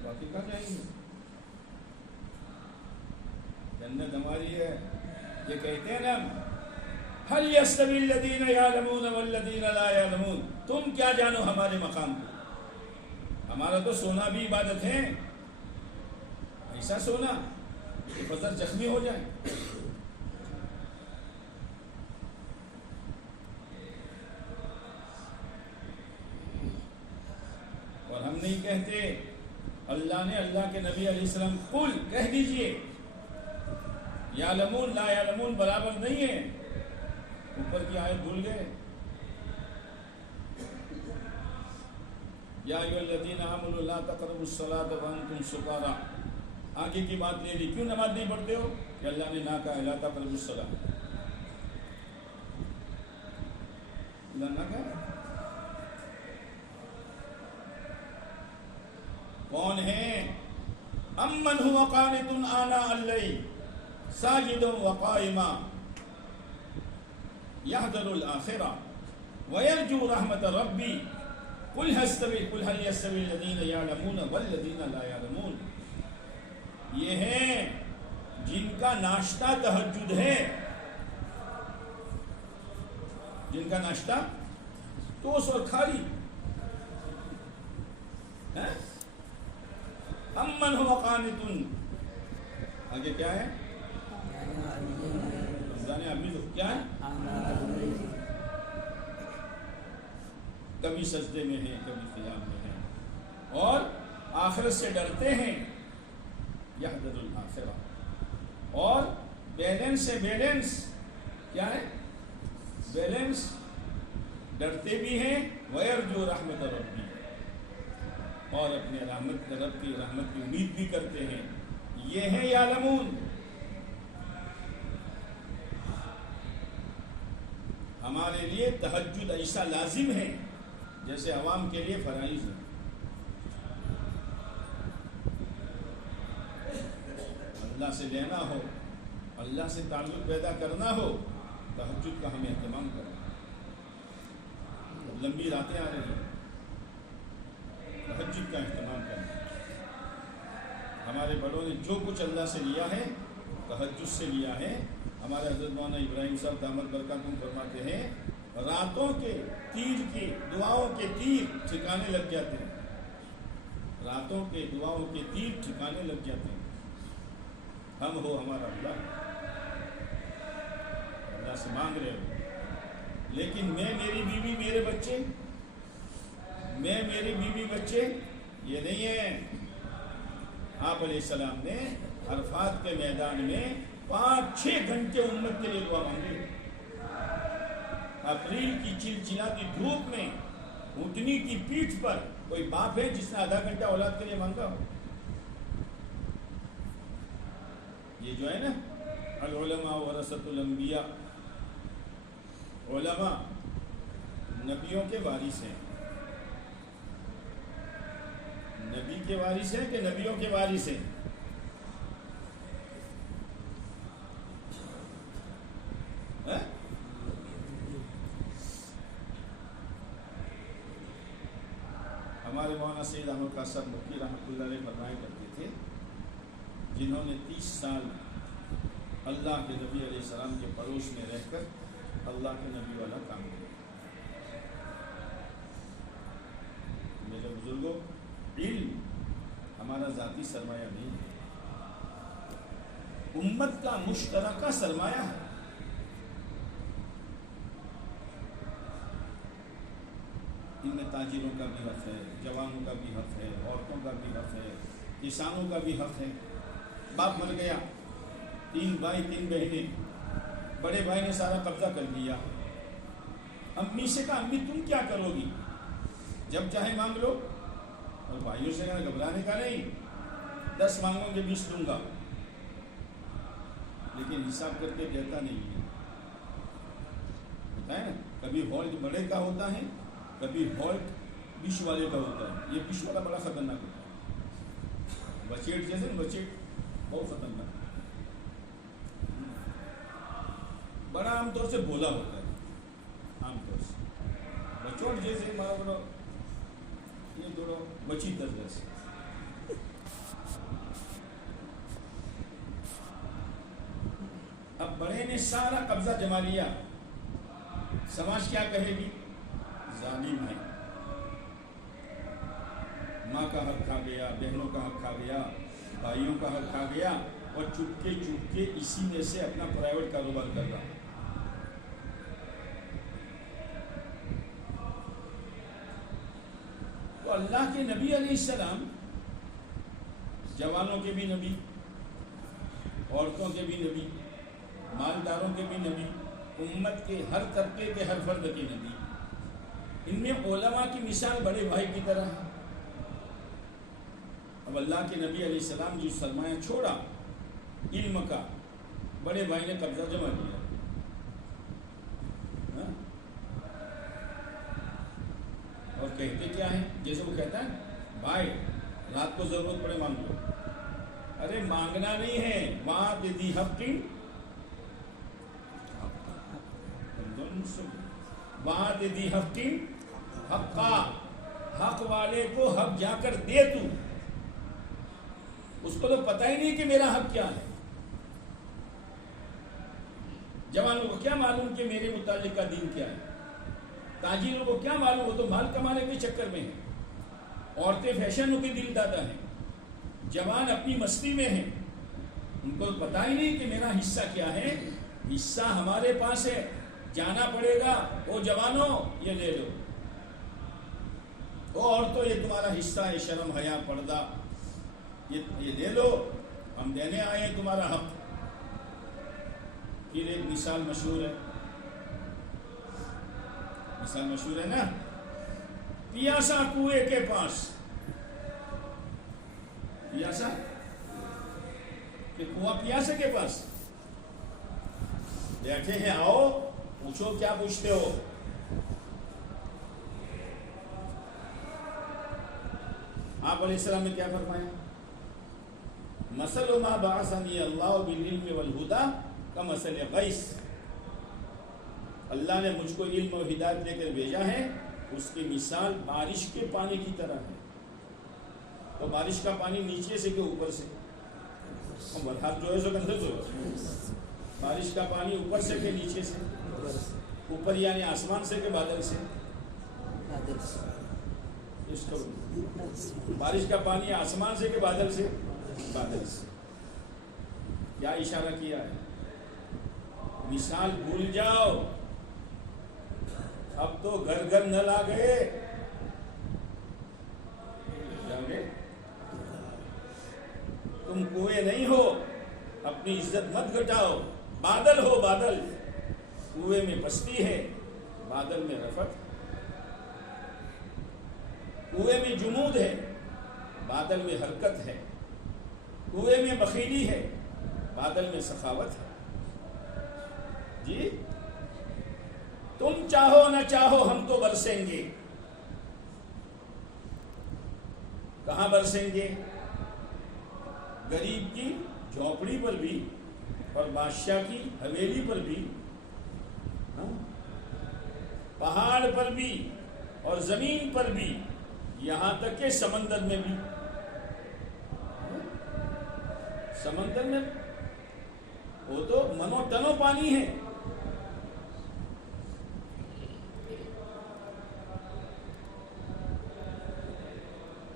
باقی کا جائیں گے. جنت ہماری ہے. یہ کہتے ہیں نا هل يستوي الذين يعلمون والذين لا يعلمون. تم کیا جانو ہمارے مقام کو. ہمارا تو سونا بھی عبادت ہے. ایسا سونا کہ بدن زخمی ہو جائے. اور ہم نہیں کہتے. اللہ نے اللہ کے نبی علیہ السلام قل کہہ دیجئے یعلمون لا یعلمون برابر نہیں ہے. اوپر کی آیت بھول گئے. یا ایھا الذین آمنوا لا تقربوا الصلاۃ وانتم سکارى. آگے کی بات لے لی. کیوں نماز نہیں پڑھتے ہو؟ کہ اللہ نے نہ کہا لا تقربوا الصلاۃ. اللہ نہ کہا. کون ہیں؟ امن هو قانت آناء الليل ساجدا وقائما يحذر الآخرة ويرجو رحمة ربي قل هل يستوي الذين يعلمون والذين لا يعلمون. یہ ہیں جن کا ناشتہ تہجد ہے. جن کا ناشتہ ٹوس اور کھاری. امن هو قانت. آگے کیا ہے؟ رمضان ابھی تو کیا ہے؟ کبھی سجدے میں ہیں کبھی قیام میں ہیں اور آخرت سے ڈرتے ہیں. یحذر الآخرہ. اور بیلنس سے بیلنس کیا ہے؟ بیلنس. ڈرتے بھی ہیں وَيَرْجُو رَحْمَتَ رَبِّ. اور اپنے رب کی رحمت کی امید بھی کرتے ہیں. یہ ہے یعلمون. ہمارے لیے تہجد ایسا لازم ہے جیسے عوام کے لیے فرائض ہے. اللہ سے لینا ہو, اللہ سے تعلق پیدا کرنا ہو, تہجد کا ہمیں اہتمام کرنا. لمبی راتیں آ رہی ہیں, تہجد کا اہتمام کرنا. ہمارے بڑوں نے جو کچھ اللہ سے لیا ہے تہجد سے لیا ہے. ہمارے حضرت مولانا ابراہیم صاحب دامت برکاتہم فرماتے ہیں راتوں کے تیر کی دعاؤں کے تیر ٹھکانے لگ جاتے ہیں. راتوں کے دعاؤں کے تیر ٹھکانے لگ جاتے ہیں. ہم ہو ہمارا اللہ سے مانگ رہے ہو, لیکن میں میری بیوی میرے بچے, میں میری بیوی بچے, یہ نہیں ہے. آپ علیہ السلام نے عرفات کے میدان میں 5-6 گھنٹے امت کے لیے دعا مانگی. اپریل کی چلچلاتی دھوپ میں اونٹنی کی پیٹھ پر کوئی باپ ہے جس نے آدھا گھنٹہ اولاد کے لیے مانگا ہو؟ یہ جو ہے نا العلماء ورثۃ الانبیاء, علماء نبیوں کے وارث ہیں. نبی کے وارث ہیں کہ نبیوں کے وارث ہیں؟ ہمارے مولانا سید احمد خان صاحب مکی رحمۃ اللہ علیہ فرمایا کرتے تھے جنہوں نے 30 سال اللہ کے نبی علیہ السلام کے پڑوس میں رہ کر اللہ کے نبی والا کام کیا. میرے بزرگوں, علم ہمارا ذاتی سرمایہ نہیں ہے, امت کا مشترکہ سرمایہ ہے. ان میں تاجروں کا بھی حق ہے, جوانوں کا بھی حق ہے, عورتوں کا بھی حق ہے, کسانوں کا بھی حق ہے. باپ مر گیا, 3 بھائی 3 بہنیں, بڑے بھائی نے سارا قبضہ کر لیا. امی سے کہا امی تم کیا کرو گی؟ جب چاہے مانگ لو. اور بھائیوں سے کہا گھبرانے کا نہیں, 10 مانگوں گے 20 دوں گا, لیکن حساب کر کے دیتا نہیں ہے. ہوتا ہے نا, کبھی ہالٹ بڑے کا ہوتا ہے, کبھی ہالٹ ڈش والے کا ہوتا ہے. یہ ڈش والا بڑا خطرناک ہوتا ہے, بچیٹ جیسے بچیٹ بہت خطرناک, بڑا عام طور سے بولا ہوتا ہے. عام طور سے بچوٹ جیسے بڑا یہ تھوڑا بچی درجہ سے. اب بڑے نے سارا قبضہ جما لیا, سماج کیا کہے گی؟ ظالم ہے, ماں کا حق کھا گیا, بہنوں کا حق کھا گیا, بھائیوں کا حق کھا گیا, اور چپکے چپکے اسی میں سے اپنا پرائیویٹ کاروبار کر رہا. تو اللہ کے نبی علیہ السلام جوانوں کے بھی نبی, عورتوں کے بھی نبی, مالداروں کے بھی نبی, امت کے ہر طبقے کے ہر فرد کے نبی. ان میں علماء کی مثال بڑے بھائی کی طرح ہے. اب اللہ کے نبی علیہ السلام جو سرمایہ چھوڑا علم کا, بڑے بھائی نے قبضہ جما لیا. اور کہتے کیا ہیں, جیسے وہ کہتا ہے بھائی رات کو ضرورت پڑے مانگ لو. ارے مانگنا نہیں ہے, وعد ذی حق, وعد ذی حق حقا, حق والے کو حق جا کر دے. تو اس کو تو پتہ ہی نہیں کہ میرا حق کیا ہے. جوانوں کو کیا معلوم کہ میرے متعلق کا دین کیا ہے؟ تاجروں کو کیا معلوم, وہ تو مال کمانے کے چکر میں ہیں. عورتیں فیشنوں کی دل دادا ہیں, جوان اپنی مستی میں ہیں, ان کو پتہ ہی نہیں کہ میرا حصہ کیا ہے. حصہ ہمارے پاس ہے, جانا پڑے گا. وہ جوانوں یہ لے لو, وہ عورتوں یہ تمہارا حصہ ہے, شرم حیا پردہ یہ لے لو, ہم دینے آئے ہیں تمہارا حق. پھر ایک مثال مشہور ہے, مثال مشہور ہے نا, پیاسا کنویں کے پاس پیاسا کہ کنواں پیاسے کے پاس بیٹھے ہیں، آؤ پوچھو کیا پوچھتے ہو. آپ علیہ السلام نے کیا فرمایا؟ مثل ما بعثنی اللہ بالعلم والہدی کمثل غیث. اللہ نے مجھ کو علم و ہدایت دے کر بھیجا ہے، اس کی مثال بارش کے پانی کی طرح ہے. تو بارش کا پانی نیچے سے کہ اوپر سے؟ ہاتھ جو ہے سو اندر جو ہے. بارش کا پانی اوپر سے کہ نیچے سے؟ اوپر یعنی آسمان سے کہ بادل سے؟ بارش کا پانی آسمان سے کہ بادل سے؟ بادل سے. کیا اشارہ کیا ہے؟ مثال بھول جاؤ، اب تو گھر گھر نل آ گئے. تم کنویں نہیں ہو، اپنی عزت مت گھٹاؤ. بادل ہو بادل، کنویں میں پستی ہے، بادل میں رفت. کنویں میں جمود ہے، بادل میں حرکت ہے. کنویں میں بخیلی ہے، بادل میں سخاوت ہے. جی تم چاہو نہ چاہو ہم تو برسیں گے. کہاں برسیں گے؟ غریب کی جھونپڑی پر بھی اور بادشاہ کی حویلی پر بھی، پہاڑ پر بھی اور زمین پر بھی، یہاں تک کہ سمندر میں بھی. سمندر میں وہ تو منو ٹنو پانی ہے.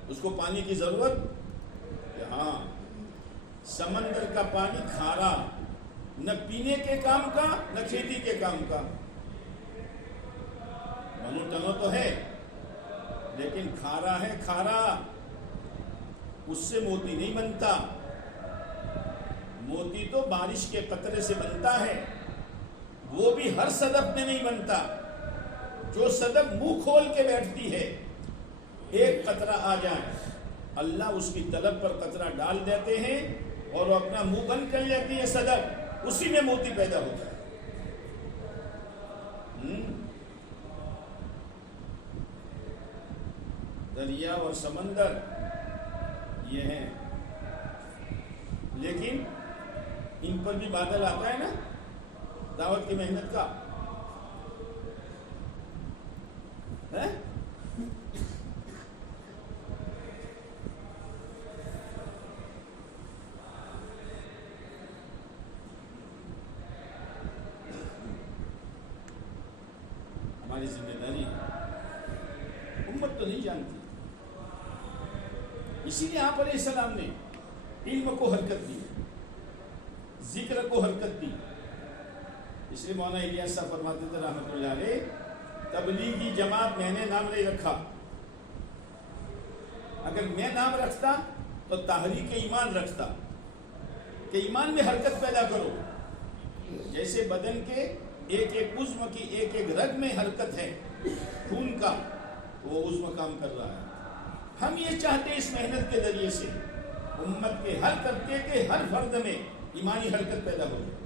اس کو پانی کی ضرورت کہ ہاں سمندر کا پانی کھارا، نہ پینے کے کام کا نہ کھیتی کے کام کا. منو ٹنو تو ہے لیکن کھارا ہے. کھارا اس سے موتی نہیں بنتا. موتی تو بارش کے قطرے سے بنتا ہے، وہ بھی ہر صدف میں نہیں بنتا. جو صدف منہ کھول کے بیٹھتی ہے، ایک قطرہ آ جائے اللہ اس کی طلب پر قطرہ ڈال دیتے ہیں اور وہ اپنا منہ بند کر لیتی ہے صدف، اسی میں موتی پیدا ہوتا ہے. دریا اور سمندر یہ ہیں، لیکن ان پر بھی بادل آتا ہے نا دعوت کی محنت کا. ہماری ذمہ داری امت تو نہیں جانتی، اسی لیے آپ علیہ السلام نے علم کو حرکت دی، ذکر کو حرکت دی. اس لیے مولانا الیاس صاحب فرماتے تھے رحمۃ اللہ علیہ، تبلیغی جماعت میں نے نام نہیں رکھا. اگر میں نام رکھتا تو تحریک ایمان رکھتا کہ ایمان میں حرکت پیدا کرو. جیسے بدن کے ایک ایک عضو کی ایک ایک رگ میں حرکت ہے خون کا، وہ عضو کام کر رہا ہے. ہم یہ چاہتے اس محنت کے ذریعے سے امت کے ہر طبقے کے ہر فرد میں ایمانی حرکت پیدا ہو جائے.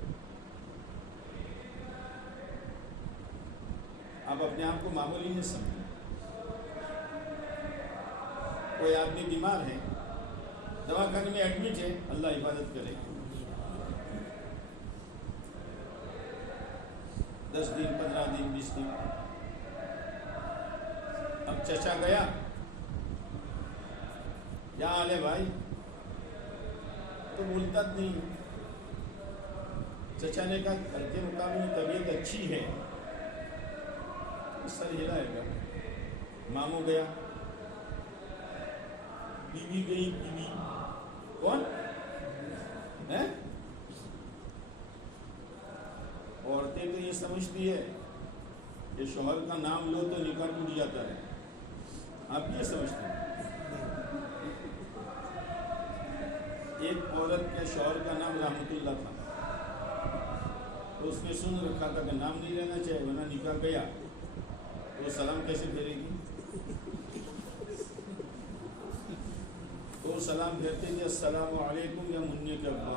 آپ اپنے آپ کو معمولی نہیں سمجھیں. کوئی آدمی بیمار ہے، دوا خانے میں ایڈمٹ ہے، اللہ حفاظت کرے، 10 دن 15 دن 20 دن. اب چچا گیا، کیا حال ہے بھائی؟ تو بولتا نہیں. چچا نے کہا کل کے مقابلے میں طبیعت اچھی ہے. سر ہلائے گا. ماموں گیا، بیوی گئی. بیوی کون ہے؟ عورتیں تو یہ سمجھتی ہے کہ شوہر کا نام لو تو نکاح ٹوٹ جاتا ہے. آپ یہ سمجھتے ہیں؟ ایک عورت کے شوہر کا نام رحمت اللہ تھا، تو اس نے سن رکھا تھا کہ نام نہیں لینا چاہیے ورنہ نکاح گیا تو سلام کیسے پھیرے گی. تو کو سلام کہتے تھے السلام علیکم یا منع کے ابا.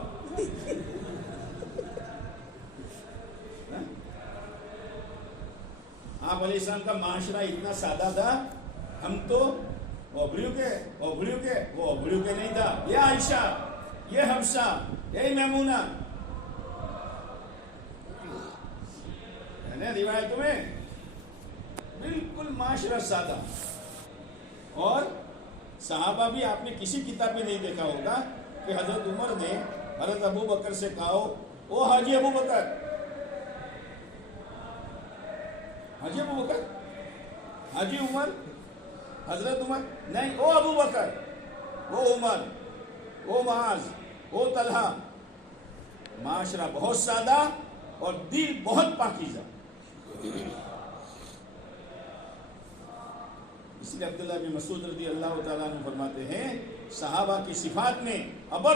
آپ علیہ السلام کا معاشرہ اتنا سادہ تھا. ہم تو اوبڑیوں کے وہ اوبڑیوں کے نہیں تھا. یہ عائشہ، یہ حفصہ، یہ میمونہ، ہے نا روایتوں میں. بالکل معاشرہ سادہ. اور صحابہ بھی آپ نے کسی کتاب میں نہیں دیکھا ہوگا کہ حضرت عمر نے حضرت ابو بکر سے کہا ہو او حاجی ابو بکر، حاجی ابو بکر، حاجی عمر، حضرت عمر نہیں، او ابو بکر، او عمر، او معاذ، او طلحہ. معاشرہ بہت سادہ اور دل بہت پاکیزہ. اس لیے عبداللہ بن مسعود رضی اللہ تعالیٰ عنہ فرماتے ہیں صحابہ کی صفات میں ابر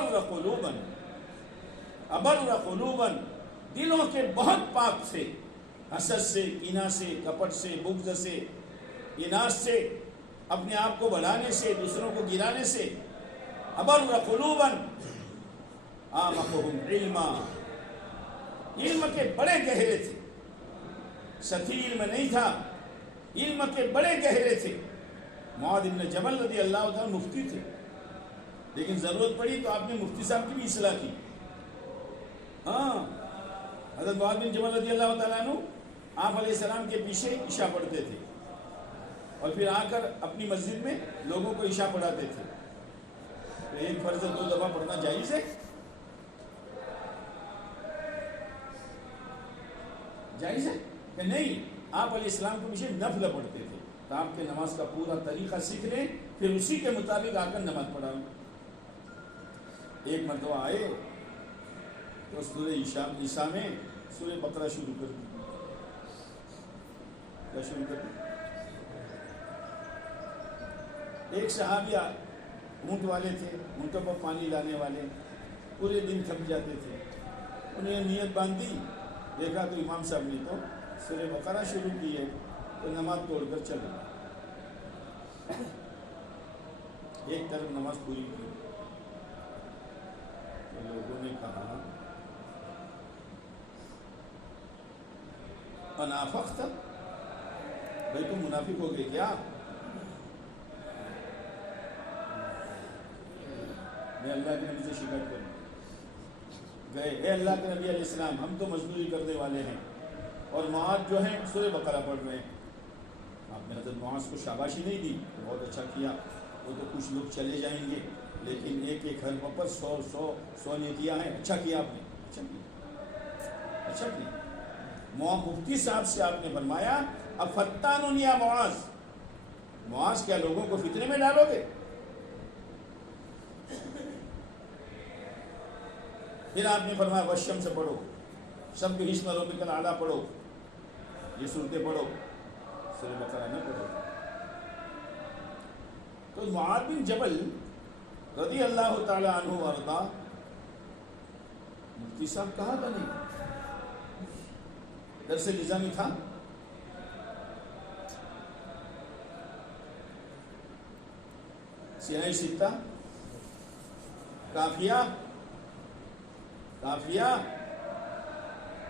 قلوباً، دلوں کے بہت پاک تھے. حسد سے، کینہ سے، کپٹ سے، بغض سے، اناث سے، اپنے آپ کو بڑھانے سے، دوسروں کو گرانے سے. ابر قلوباً اعمقهم علما، علم کے بڑے گہرے تھے. سطحی علم نہیں تھا، علم کے بڑے گہرے تھے. معاذ بن جبل رضی اللہ عنہ مفتی تھے، لیکن ضرورت پڑی تو آپ نے مفتی صاحب کی بھی اصلاح کی. ہاں، حضرت معاذ بن جبل رضی اللہ تعالیٰ عنہ آپ علیہ السلام کے پیچھے عشاء پڑھتے تھے اور پھر آ کر اپنی مسجد میں لوگوں کو عشاء پڑھاتے تھے. تو ایک فرض 2 دفعہ پڑھنا جائز ہے؟ جائز ہے کہ نہیں؟ آپ علیہ السلام کے پیچھے نفل پڑھتے تھے. تو آپ کے نماز کا پورا طریقہ سیکھ لیں، پھر اسی کے مطابق آ کر نماز پڑھاؤ. ایک مرتبہ آئے تو سورہ عیسیٰ میں سورہ بقرہ شروع کر دی. کیا شروع کر دی؟ ایک صحابی اونٹ والے تھے، اونٹوں پر پانی لانے والے، پورے دن تھک جاتے تھے. انہیں نیت باندھی، دیکھا تو امام صاحب نے تو سورہ بقرہ شروع کی ہے تو نماز توڑ کر چلے. ایک طرف نماز پوری کی تو لوگوں نے کہا انافق تھا بھائی، تم منافق ہو گئے کیا؟ میں اللہ کے نبی سے شکایت کروں. گئے، اے اللہ کے نبی علیہ السلام، ہم تو مزدوری کرنے والے ہیں اور معاذ جو ہیں سورہ بقرہ پڑھ رہے ہیں. آپ نے حضرت معاذ کو شاباشی نہیں دی، بہت اچھا کیا، وہ تو کچھ لوگ چلے جائیں گے لیکن ایک ایک حرف پر 100 نے کیا ہے. اچھا کیا آپ نے، اچھا کیا، اچھا کیا. مفتی صاحب سے آپ نے فرمایا افتانون یا معاذ، معاذ کیا لوگوں کو فتنے میں ڈالو گے؟ پھر آپ نے فرمایا والشمس سے پڑھو، سب اسم ربک الاعلی پڑھو، یہ صورتیں پڑھو، سورہ بقرہ نہ پڑھو. تو معاذ بن جبل رضی اللہ تعالی عنہ وارضا مفتی صاحب کہا تھا نہیں، درس نظامی تھا. سیاہ ستہ، کافیہ،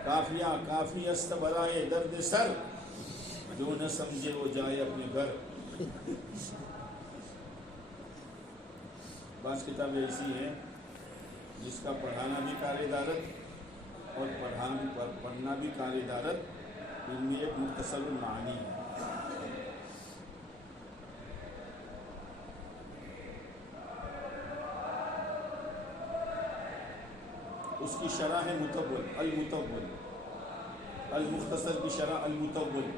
کافی است برائے درد سر، جو نہ سمجھے وہ جائے اپنے گھر. بعض کتابیں ایسی ہیں جس کا پڑھانا بھی کار ادارت اور پڑھنا بھی کار ادارت، ان میں ایک مختصر المعانی ہے. اس کی شرح ہے متول، المختصر کی شرح المتول.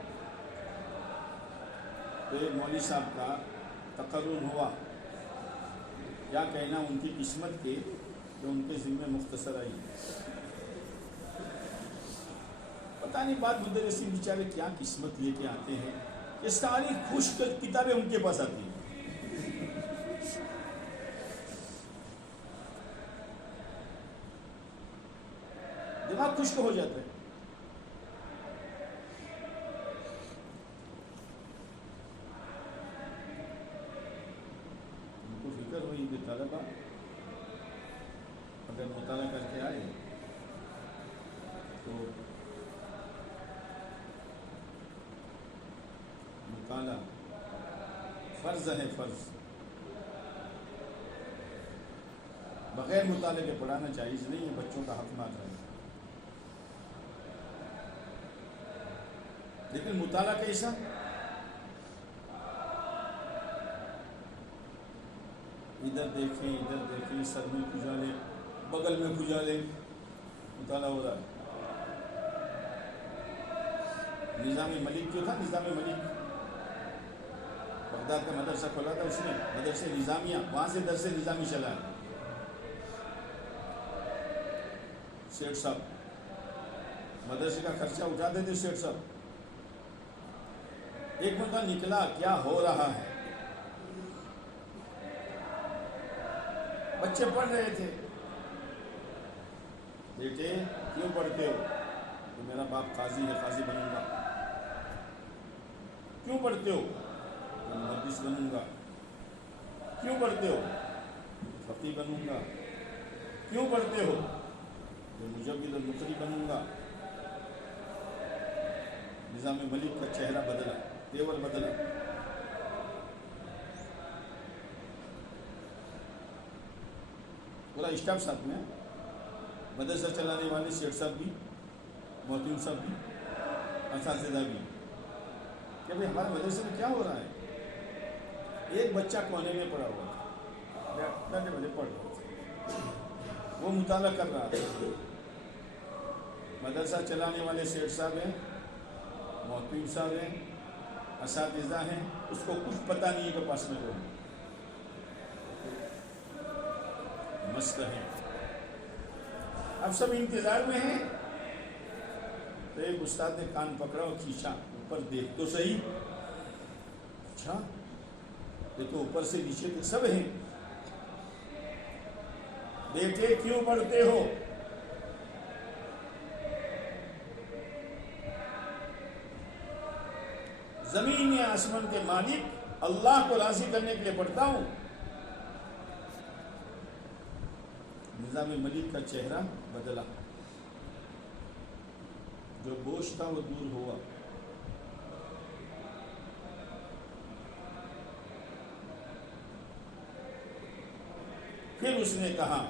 تو ایک مولوی صاحب کا تقرر ہوا، کیا کہنا ان کی قسمت کے جو ان کے ذمہ مختصر آئی. پتہ نہیں بعد مدرسین بیچارے کیا قسمت لے کے آتے ہیں کہ ساری خشک کتابیں ان کے پاس آتی ہیں. دماغ خشک ہو جاتا ہے. ان کو فکر ہوئی کہ طلبہ اگر مطالعہ کر کے آئے تو مطالعہ فرض ہے، فرض بغیر مطالعے کے پڑھانا جائز نہیں ہے، بچوں کا حق مار رہے ہیں۔ لیکن مطالعہ کیسا؟ ادھر دیکھیں سر میں کھجالے، بغل میں کھجالے، مطالعہ ہو رہا ہے۔ نظام ملک جو تھا، نظام ملک بغداد کا مدرسہ کھولا تھا، اس نے مدرسہ نظامیہ، وہاں سے درس نظامی چلا ہے۔ سیٹھ صاحب مدرسے کا خرچہ اٹھاتے تھے، سیٹھ صاحب۔ ایک مرتبہ نکلا کیا ہو رہا ہے، بچے پڑھ رہے تھے۔ بیٹے کیوں پڑھتے ہو؟ تو میرا باپ قاضی ہے، قاضی بنوں گا۔ کیوں پڑھتے ہو؟ تو محدث بنوں گا۔ کیوں پڑھتے ہو؟ فقیہ بنوں گا۔ کیوں پڑھتے ہو؟ تو مجوید المقری بنوں گا۔ نظام ملک کا چہرہ بدلا، تیور بدلا۔ پورا اسٹاف ساتھ میں، مدرسہ چلانے والے سیٹھ صاحب بھی، محتم صاحب بھی، اساتذہ بھی، کہ بھائی ہمارے مدرسے میں کیا ہو رہا ہے؟ ایک بچہ کونے میں پڑا ہوا تھا، بجے پڑھ رہا تھا، وہ مطالعہ کر رہا تھا۔ مدرسہ چلانے والے سیٹھ صاحب ہیں، محتم صاحب ہیں، اساتذہ ہیں، اس کو کچھ پتہ نہیں ہے کہ پاس میں کوئی مست ہے۔ اب سب انتظار میں ہیں، تو ایک استاد نے کان پکڑا اور کھینچا، اوپر دیکھ تو صحیح۔ اچھا یہ تو اوپر سے نیچے تک سب ہیں۔ بیٹے کیوں پڑھتے ہو؟ زمین یا آسمان کے مالک اللہ کو راضی کرنے کے لیے پڑھتا ہوں۔ نظام ملک کا چہرہ بدلا، جو بوجھ تھا وہ دور ہوا۔ پھر اس نے کہا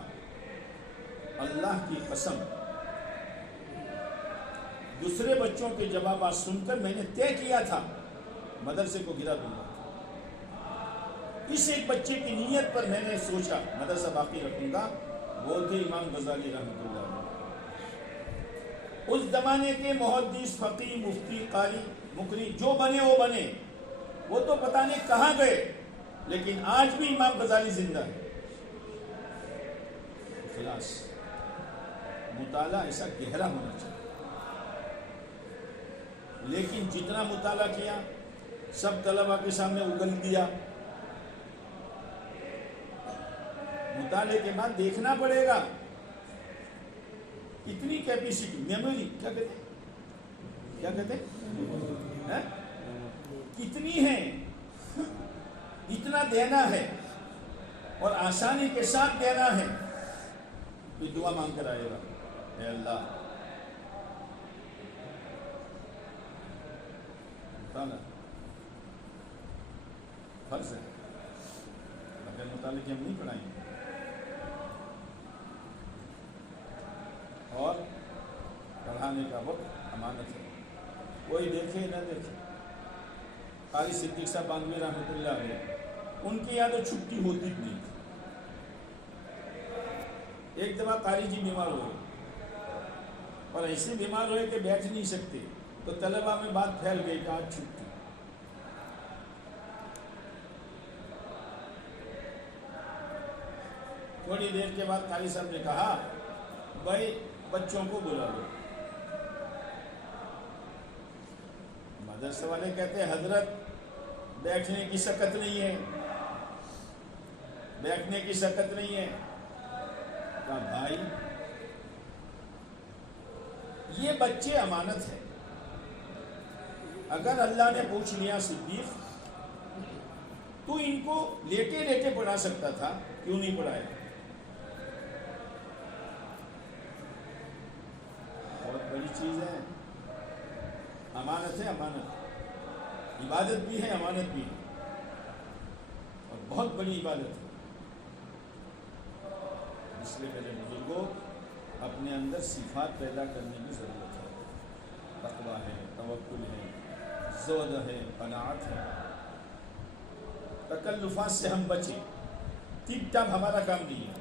اللہ کی قسم، دوسرے بچوں کے جوابات سن کر میں نے طے کیا تھا مدرسے کو گرا دوں گا۔ اس ایک بچے کی نیت پر میں نے سوچا مدرسہ باقی رکھوں گا۔ وہ تھے امام غزالی رحمۃ اللہ علیہ۔ اس زمانے کے محدث، فقیہ، مفتی، قاری، مقری جو بنے وہ بنے، وہ تو پتہ نہیں کہاں گئے، لیکن آج بھی امام غزالی زندہ ہے۔ خلاص مطالعہ ایسا گہرا ہونا چاہیے، لیکن جتنا مطالعہ کیا سب طلبہ کے سامنے اگل دیا۔ مطالعے کے بعد دیکھنا پڑے گا کتنی کیپیسٹی، میموری کیا کہتے ہیں کتنی ہے، اتنا دینا ہے اور آسانی کے ساتھ دینا ہے۔ تو دعا مانگ کر آئے گا، اے اللہ مطالعہ فرض ہے، بغیر مطالعے کے ہم نہیں پڑھائیں گے۔ اور پڑھانے کا وقت امانت ہے، کوئی دیکھے نہ دیکھے۔ قاری صدیق صاحب بانوی رحمۃ اللہ علیہ، ان کی یہاں تو چھٹی ہوتی بھی نہیں تھی۔ ایک دفعہ قاری جی بیمار ہوئے، اور ایسے بیمار ہوئے کہ بیٹھ نہیں سکتے، تو طلبہ میں بات پھیل گئی کہ آج چھٹی۔ تھوڑی دیر کے بعد قاری صاحب نے کہا بھائی بچوں کو بلا لو۔ مدرسے والے کہتے ہیں حضرت بیٹھنے کی سکت نہیں ہے، بیٹھنے کی سکت نہیں ہے۔ کہا بھائی یہ بچے امانت ہے، اگر اللہ نے پوچھ لیا صدیق تو ان کو لیٹے لیٹے پڑھا سکتا تھا، کیوں نہیں پڑھایا؟ بہت بڑی چیز ہے، امانت ہے، امانت، عبادت بھی ہے، امانت بھی ہے، اور بہت بڑی عبادت ہے۔ اس لیے میرے بزرگوں، اپنے اندر صفات پیدا کرنے کی ضرورت ہے۔ تقویٰ ہے، توکل ہے، زہد ہے، قناعت ہے۔ تکلفات سے ہم بچیں، ٹپ ٹاپ ہمارا کام نہیں ہے۔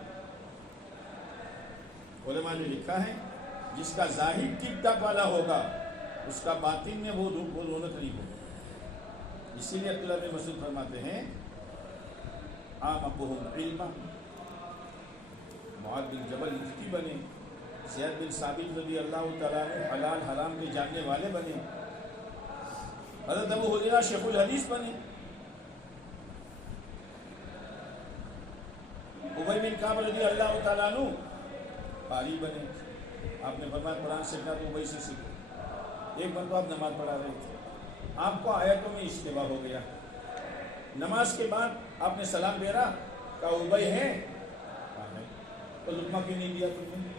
علماء نے لکھا ہے جس کا ظاہر ٹپ ٹاپ والا ہوگا اس کا باطن میں وہ رونق نہیں ہوگا۔ اسی لیے عبداللہ بن مسعود فرماتے ہیں اعمقهم علما، معاذ بن جبل مفتی بنے، زید بن ثابت رضی اللہ تعالیٰ عنہ حلال حرام کے جاننے والے بنے، حضرت ابو ہریرہ شیخ الحدیث بنے، ابی بن کعب رضی اللہ تعالیٰ عنہ قاری بنے۔ آپ نے فرمایا قرآن سیکھنا تو ابی سے سیکھو۔ ایک مرتبہ آپ نماز پڑھا رہے تھے، آپ کو آیتوں میں اشتباہ ہو گیا، نماز کے بعد آپ نے سلام پھیرا، کہا ابی ہے، تو لقمہ کیوں نہیں دیا تم نے؟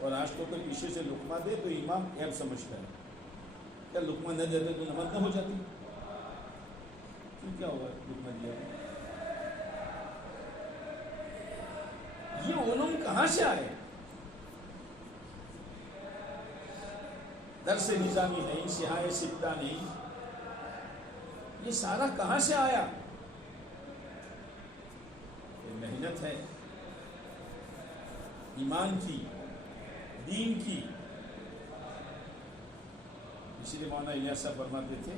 اور آج کو کوئی پیچھے سے لقمہ دے تو امام عیب سمجھتا ہے، کیا لقمہ نہ دیتے تو نماز نہ ہو جاتی؟ کیا ہوا لقمہ دیا؟ یہ علوم کہاں سے آئے؟ درس نظامی نہیں، سیاہ سکتہ نہیں، یہ سارا کہاں سے آیا؟ یہ محنت ہے، ایمان کی، دین کی۔ اسی لیے مولانا الیاس صاحب فرماتے تھے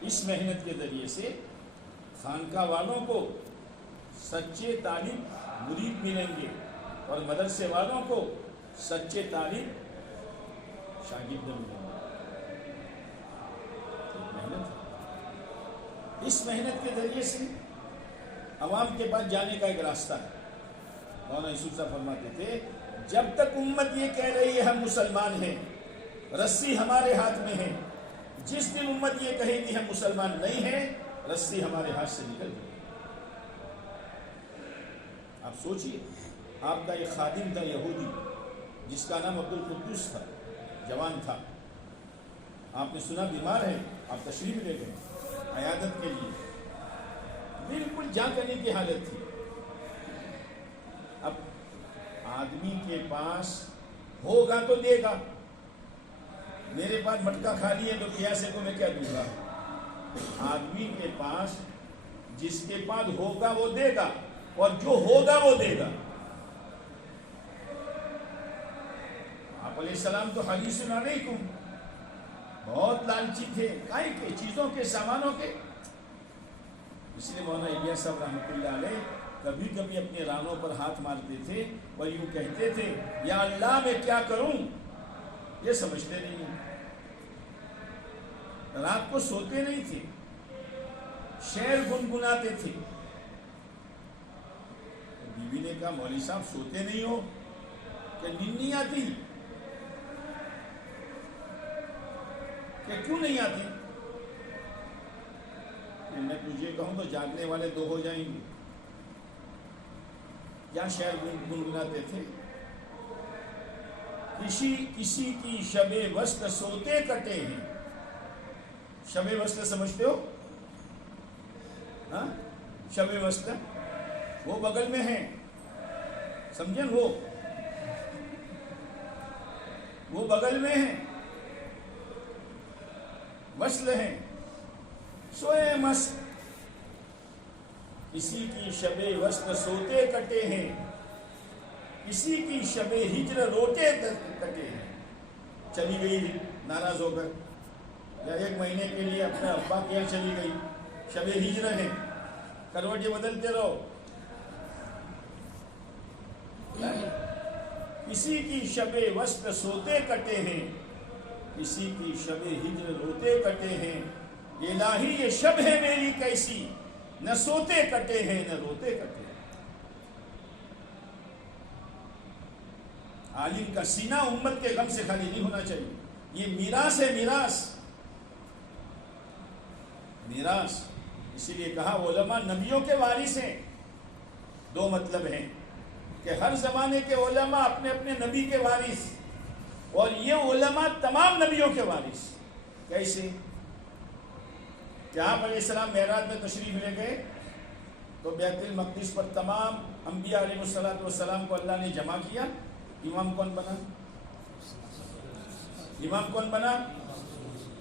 اس محنت کے ذریعے سے خانقاہ والوں کو سچے طالب مرید ملیں گے اور مدرسے والوں کو سچے طالب شاگرد ملیں گے۔ محنت ہے، اس محنت کے ذریعے سے عوام کے پاس جانے کا ایک راستہ ہے۔ مولانا یوسف صاحب فرماتے تھے جب تک امت یہ کہہ رہی ہے ہم مسلمان ہیں، رسی ہمارے ہاتھ میں ہے، جس دن امت یہ کہے گی ہم مسلمان نہیں ہیں، رسی ہمارے ہاتھ سے نکل جائے۔ آپ سوچئے، آپ کا ایک خادم تھا یہودی جس کا نام عبد القدوس تھا، جوان تھا، آپ نے سنا بیمار ہے، آپ تشریف لے گئے عیادت کے لیے، بالکل جاں کرنے کی حالت تھی۔ اب آدمی کے پاس ہوگا تو دے گا، میرے پاس مٹکا خالی ہے تو پیاسے کو میں کیا دوں گا؟ آدمی کے پاس جس کے پاس ہوگا وہ دے گا، اور جو ہوگا وہ دے گا۔ آپ علیہ السلام تو حریص علیکم، بہت لالچی تھے، کائے کے چیزوں کے، سامانوں کے۔ اس لیے مولانا الیاس صاحب رحمۃ اللہ علیہ کبھی کبھی اپنے رانوں پر ہاتھ مارتے تھے اور یوں کہتے تھے یا اللہ میں کیا کروں، یہ سمجھتے نہیں ہیں۔ رات کو سوتے نہیں تھے، شعر گنگناتے تھے۔ بیوی نے کہا مولوی صاحب سوتے نہیں ہو کہ نیند نہیں آتی؟ کہ کیوں نہیں آتی؟ کہ میں تجھے کہوں تو جاگنے والے دو ہو جائیں گے۔ کیا شعر گنگناتے تھے؟ کسی کی شب وصل سوتے کٹے ہیں۔ شب وصل سمجھتے ہو؟ ہاں، شب وصل وہ بغل میں ہیں، سمجھیں، وہ بغل میں ہیں، وصل ہیں، سوئے مست۔ کسی کی شب وصل سوتے کٹے ہیں، کسی کی شب ہجر روتے کٹے ہیں۔ چلی گئی ناراض ہو کر، یا ایک مہینے کے لیے اپنے ابا کے یہاں چلی گئی، شب ہجر ہے، کروٹیں بدلتے رہو۔ کسی کی شب وصل سوتے کٹے ہیں، کسی کی شب ہجر روتے کٹے ہیں۔ الہی یہ شب ہے میری کیسی، نہ سوتے کٹے ہیں نہ روتے کٹے ہیں۔ عالم کا سینہ امت کے غم سے خالی نہیں ہونا چاہیے۔ یہ میراث ہے، میراث۔ اسی لیے کہا علماء نبیوں کے وارث ہیں. دو مطلب ہیں کہ ہر زمانے کے علماء اپنے اپنے نبی کے وارث، اور یہ علماء تمام نبیوں کے وارث. کیسے؟ کہ آپ علیہ السلام معراج میں تشریف لے گئے تو بیت المقدس پر تمام انبیاء علیہ السلام کو اللہ نے جمع کیا. امام کون بنا؟ امام کون بنا؟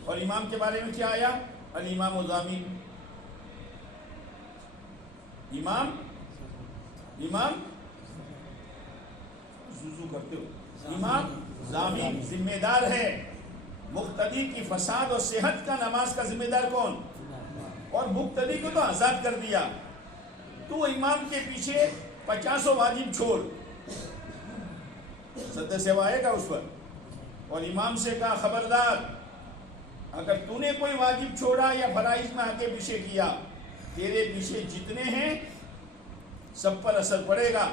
اور امام کے بارے میں کیا آیا؟ الامام ضامن. امام زوزو کرتے ہو. امام ضامن ذمہ دار ہے. مقتدی کی فساد اور صحت کا نماز کا ذمہ دار کون؟ اور مقتدی کو تو آزاد کر دیا. تو امام کے پیچھے 50 واجب چھوڑ، سد سیوا آئے گا اس پر. اور امام سے کہا خبردار، اگر تو نے کوئی واجب چھوڑا یا فرائض میں آگے پیچھے کیا، تیرے پیچھے جتنے ہیں سب پر اثر پڑے گا،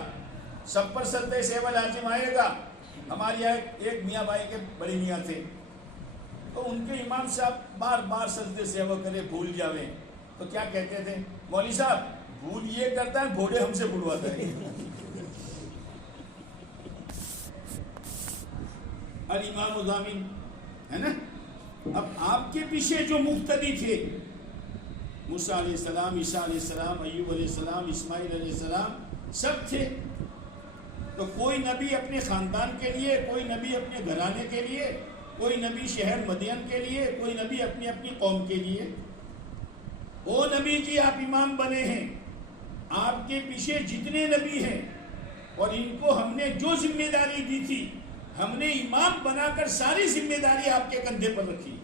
سب پر سد سیوا لازم آئے گا. ہمارے یہاں ایک میاں بھائی کے بڑے میاں تھے، تو ان کے امام صاحب بار بار سجدے سیوا کرے بھول جاویں تو کیا کہتے تھے؟ مولوی صاحب بھول یہ کرتا ہے، گھوڑے ہم سے بھولواتا ہے. الامام ضامن ہے نا. اب آپ کے پیچھے جو مقتدی تھے، موسیٰ علیہ السلام، عیسیٰ علیہ السلام، ایوب علیہ السلام، اسماعیل علیہ السلام، سب تھے. تو کوئی نبی اپنے خاندان کے لیے، کوئی نبی اپنے گھرانے کے لیے، کوئی نبی شہر مدین کے لیے، کوئی نبی اپنی اپنی قوم کے لیے. وہ نبی کی آپ امام بنے ہیں. آپ کے پیچھے جتنے نبی ہیں اور ان کو ہم نے جو ذمہ داری دی تھی، ہم نے امام بنا کر ساری ذمہ داری آپ کے کندھے پر رکھی.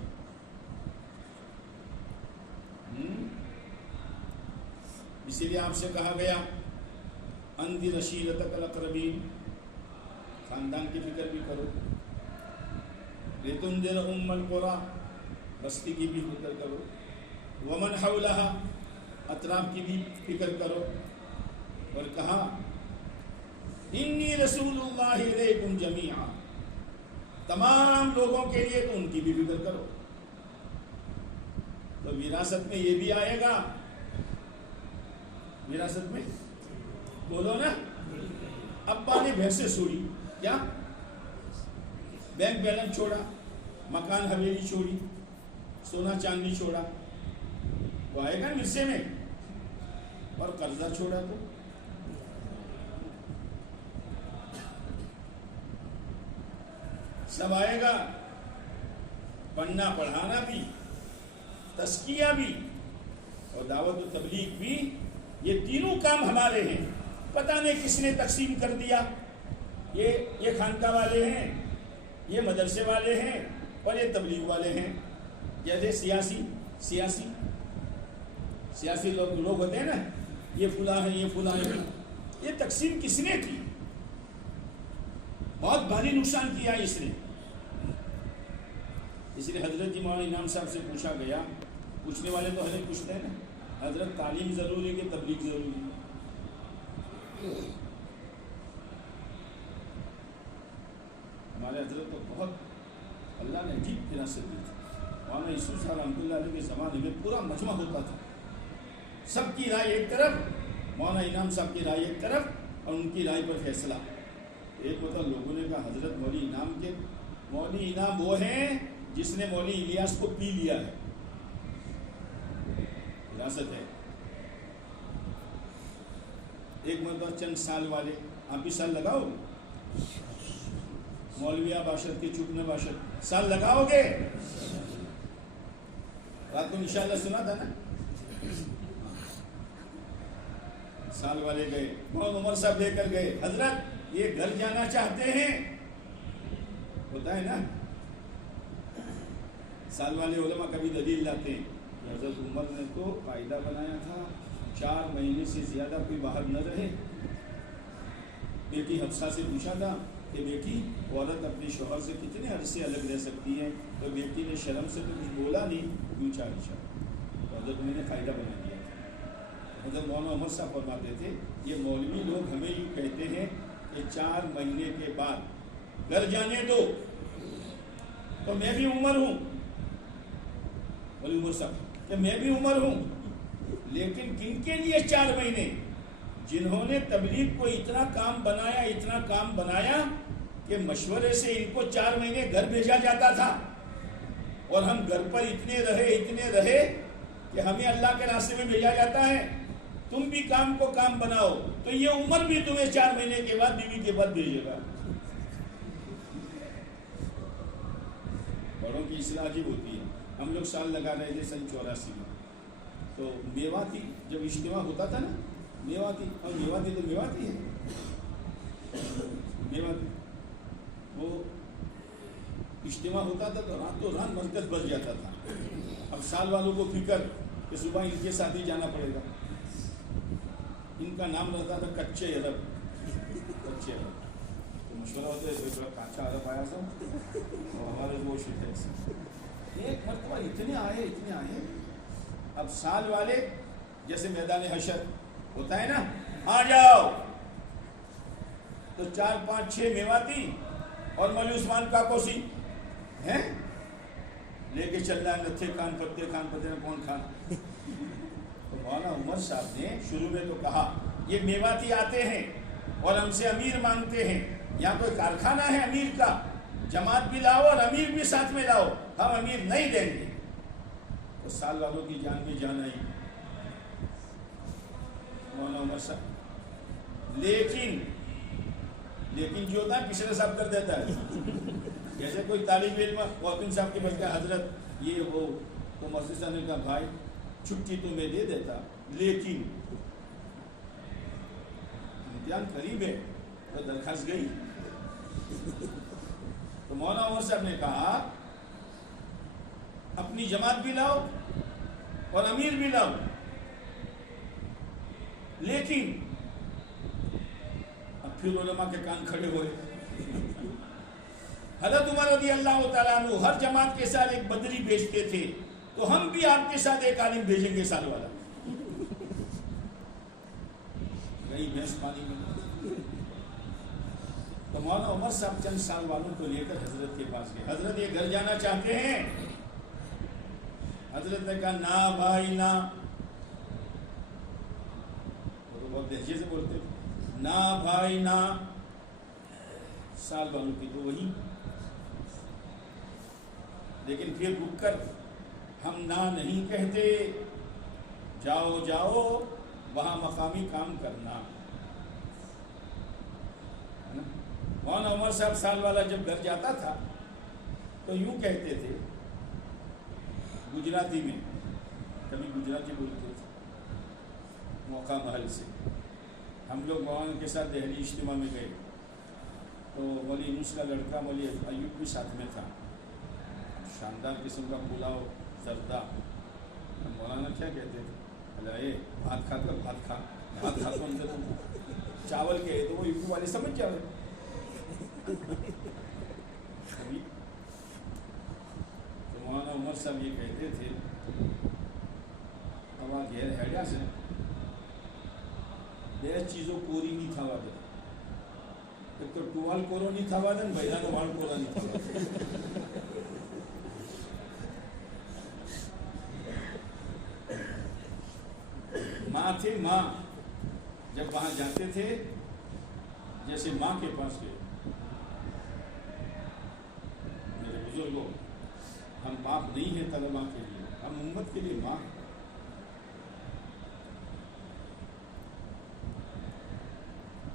اسی لیے آپ سے کہا گیا انذر عشیرتک الاقربین، خاندان کی فکر بھی کرو. لتنذر ام القری، بستی کی بھی فکر کرو. ومن حولہا، اطراف کی بھی فکر کرو. اور کہا انی رسول اللہ علیکم جمیعا، تمام لوگوں کے لیے تو ان کی بھی فکر کرو. تو وراثت میں یہ بھی آئے گا. وراثت میں بولو نا. ابا نے بھینسیں سوڑی، کیا بینک بیلنس چھوڑا، مکان حویلی چھوڑی، سونا چاندی چھوڑا، وہ آئے گا ورثے میں. اور قرضہ چھوڑا تو سب آئے گا. پڑھنا پڑھانا بھی، تزکیہ بھی اور دعوت و تبلیغ بھی، یہ تینوں کام ہمارے ہیں. پتہ نہیں کس نے تقسیم کر دیا. یہ خانقاہ والے ہیں، یہ مدرسے والے ہیں، اور یہ تبلیغ والے ہیں. جیسے سیاسی لوگ ہوتے ہیں نا، یہ فلاں ہیں، یہ فلاں ہیں. یہ تقسیم کس نے کی؟ بہت بھاری نقصان کیا اس نے. اس لیے حضرت جی مولانا انعام صاحب سے پوچھا گیا، پوچھنے والے تو حضرت پوچھتے ہیں نا، حضرت تعلیم ضروری ہے کہ تبلیغ ضروری ہے؟ ہمارے حضرت تو بہت اللہ نے عجیب فراست دی تھی. مولانا یوسف صاحب رحمۃ اللہ علیہ کے زمانے میں پورا مجمع ہوتا تھا، سب کی رائے ایک طرف، مولانا انعام صاحب کی رائے ایک طرف، اور ان کی رائے پر فیصلہ. ایک مطلب لوگوں نے کہا حضرت مولوی انعام وہ ہیں جس نے مولوی الیاس کو پی لیا ہے. وراثت ہے. ایک مطلب چند سال والے، آپ بھی سال لگاؤ گے؟ مولویہ باشد کے چپ نہ باشد، سال لگاؤ گے؟ رات کو انشاءاللہ سنا تھا نا. سال والے گئے، مولانا عمر صاحب لے کر گئے، حضرت یہ گھر جانا چاہتے ہیں. ہوتا ہے نا، سال والے علماء کبھی دلیل لاتے ہیں. حضرت عمر نے تو قاعدہ بنایا تھا 4 مہینے سے زیادہ کوئی باہر نہ رہے. بیٹی حفصہ سے پوچھا تھا کہ بیٹی عورت اپنے شوہر سے کتنے عرصے الگ رہ سکتی ہے؟ تو بیٹی نے شرم سے تو کچھ بولا نہیں، کیوں 4 تو حضرت میں نے قاعدہ بنا دیا تھا. حضرت مولانا عمر صاحب فرماتے تھے یہ مولوی لوگ ہمیں یوں کہتے ہیں کہ 4 مہینے کے بعد گھر جانے دو. تو میں بھی عمر ہوں، مولوی عمر صاحب کہ میں بھی عمر ہوں، لیکن کن کے لیے 4 مہینے؟ جنہوں نے تبلیغ کو اتنا کام بنایا کہ مشورے سے ان کو 4 مہینے گھر بھیجا جاتا تھا، اور ہم گھر پر اتنے رہے کہ ہمیں اللہ کے راستے میں بھیجا جاتا ہے۔ تم بھی کام کو کام بناؤ تو یہ عمر بھی تمہیں 4 مہینے کے بعد بیوی کے بعد بھیجے گا۔ بڑوں کی اصلاح عجیب ہوتی ہے۔ ہم لوگ سال لگا رہے تھے سن 84 میں، تو میواتی جب اجتماع ہوتا تھا نا، میواتی ہے، میواتی وہ اجتماع ہوتا تھا تو راتوں رات مرکز بن جاتا تھا۔ اب سال والوں کو فکر کہ صبح ان کے ساتھ ہی جانا پڑے گا۔ ان کا نام رہتا تھا کچے عرب، تو مشورہ ہوتا ہے تھوڑا کانچا عرب آیا تھا اور ہمارے وہ شکر سے ایک مرتبہ اتنے آئے۔ اب سال والے جیسے میدان حشر ہوتا ہے نا، آ جاؤ، تو 4 5 6 میواتی اور مولوی عثمان کاکوسی ہیں لے کے چل رہا ہے، نتھے خان پتے کون خان۔ تو مولانا عمر صاحب نے شروع میں تو کہا یہ میواتی آتے ہیں اور ہم سے امیر مانگتے ہیں، یہاں کوئی کارخانہ ہے امیر کا، جماعت بھی لاؤ اور امیر بھی ساتھ میں لاؤ، ہم امیر نہیں دیں گے۔ تو سال والوں کی جان بھی جان آئی مولانا عمر صاحب، لیکن جو ہوتا ہے پچھلے صاحب کر دیتا ہے۔ جیسے کوئی طالب علم محتم صاحب کے بچہ حضرت یہ وہ، تو مسجد صاحب نے کہا بھائی چھٹی تو میں دے دیتا، لیکن امتحان قریب ہے تو درخواست گئی۔ تو مولانا عمر صاحب نے کہا اپنی جماعت بھی لاؤ اور امیر بھی لاؤ، لیکن اب پھر علماء کے کان کھڑے ہوئے۔ حضرت عمر رضی اللہ تعالیٰ عنہ ہر جماعت کے ساتھ ایک بدری بھیجتے تھے، تو ہم بھی آپ کے ساتھ ایک عالم بھیجیں گے سال والا۔ گئی بھینس پانی میں۔ تو مولانا عمر صاحب چند سال والوں کو لے کر حضرت کے پاس گئے، حضرت یہ گھر جانا چاہتے ہیں؟ حضرت نے کہا نا بھائی نا، وہ بہت لہجے سے بولتے تھے، نا بھائی نا۔ سال والوں کی تو وہی، لیکن پھر رک کر ہم نہ نہیں کہتے، جاؤ وہاں مقامی کام کرنا۔ مولانا عمر صاحب سال والا جب گھر جاتا تھا تو یوں کہتے تھے گجراتی میں، کبھی گجراتی بولتے تھے موقع محل سے۔ ہم لوگ مولانا کے ساتھ دہلی اجتماع میں گئے تو مولی یونس کا لڑکا مولی ایوب بھی ساتھ میں تھا، شاندار قسم کا پلاؤ زردہ۔ مولانا کیا کہتے تھے؟ بھات کھا کر بھات کھا تو اندر چاول کے، تو وہ یوپی والے سمجھ جاؤ۔ تو مولانا عمر صاحب یہ کہتے تھے ہوا گھیر ہیڈیا سے بے چیزوں کوری نہیں تھا وادن، ایک تو ٹوال کورو نہیں تھا وادن، بھائیدہ کو وال کورا نہیں تھا وادن۔ ماں تھے، ماں جب وہاں جاتے تھے جیسے ماں کے پاس گئے، میرے بزرگوں ہم باپ نہیں ہیں طلباء کے لیے، ہم امت کے لیے ماں ہیں۔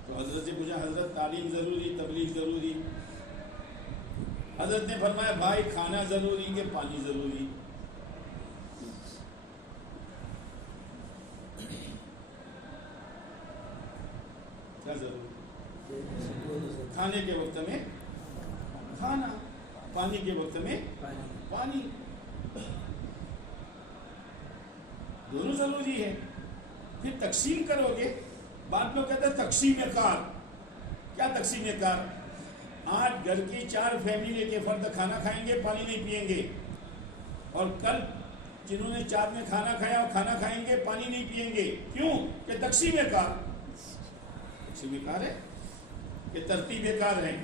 تو حضرت سے پوچھا حضرت تعلیم ضروری، تبلیغ ضروری؟ حضرت نے فرمایا بھائی کھانا ضروری کہ پانی ضروری؟ کیا ضروری؟ کھانے کے وقت میں کھانا، پانی کے وقت میں پانی، دونوں ضروری ہے۔ پھر تقسیم کرو گے، بعد میں کہتے ہیں تقسیم کار۔ کیا تقسیم کار؟ آج گھر کی 4 فیملی کے فرد کھانا کھائیں گے، پانی نہیں پئیں گے، اور کل جنہوں نے 4 میں کھانا کھایا وہ کھانا کھائیں گے، پانی نہیں پئیں گے۔ کیوں؟ کہ تقسیم کار، تقسیم کار ہے کہ ترتیب کار ہے۔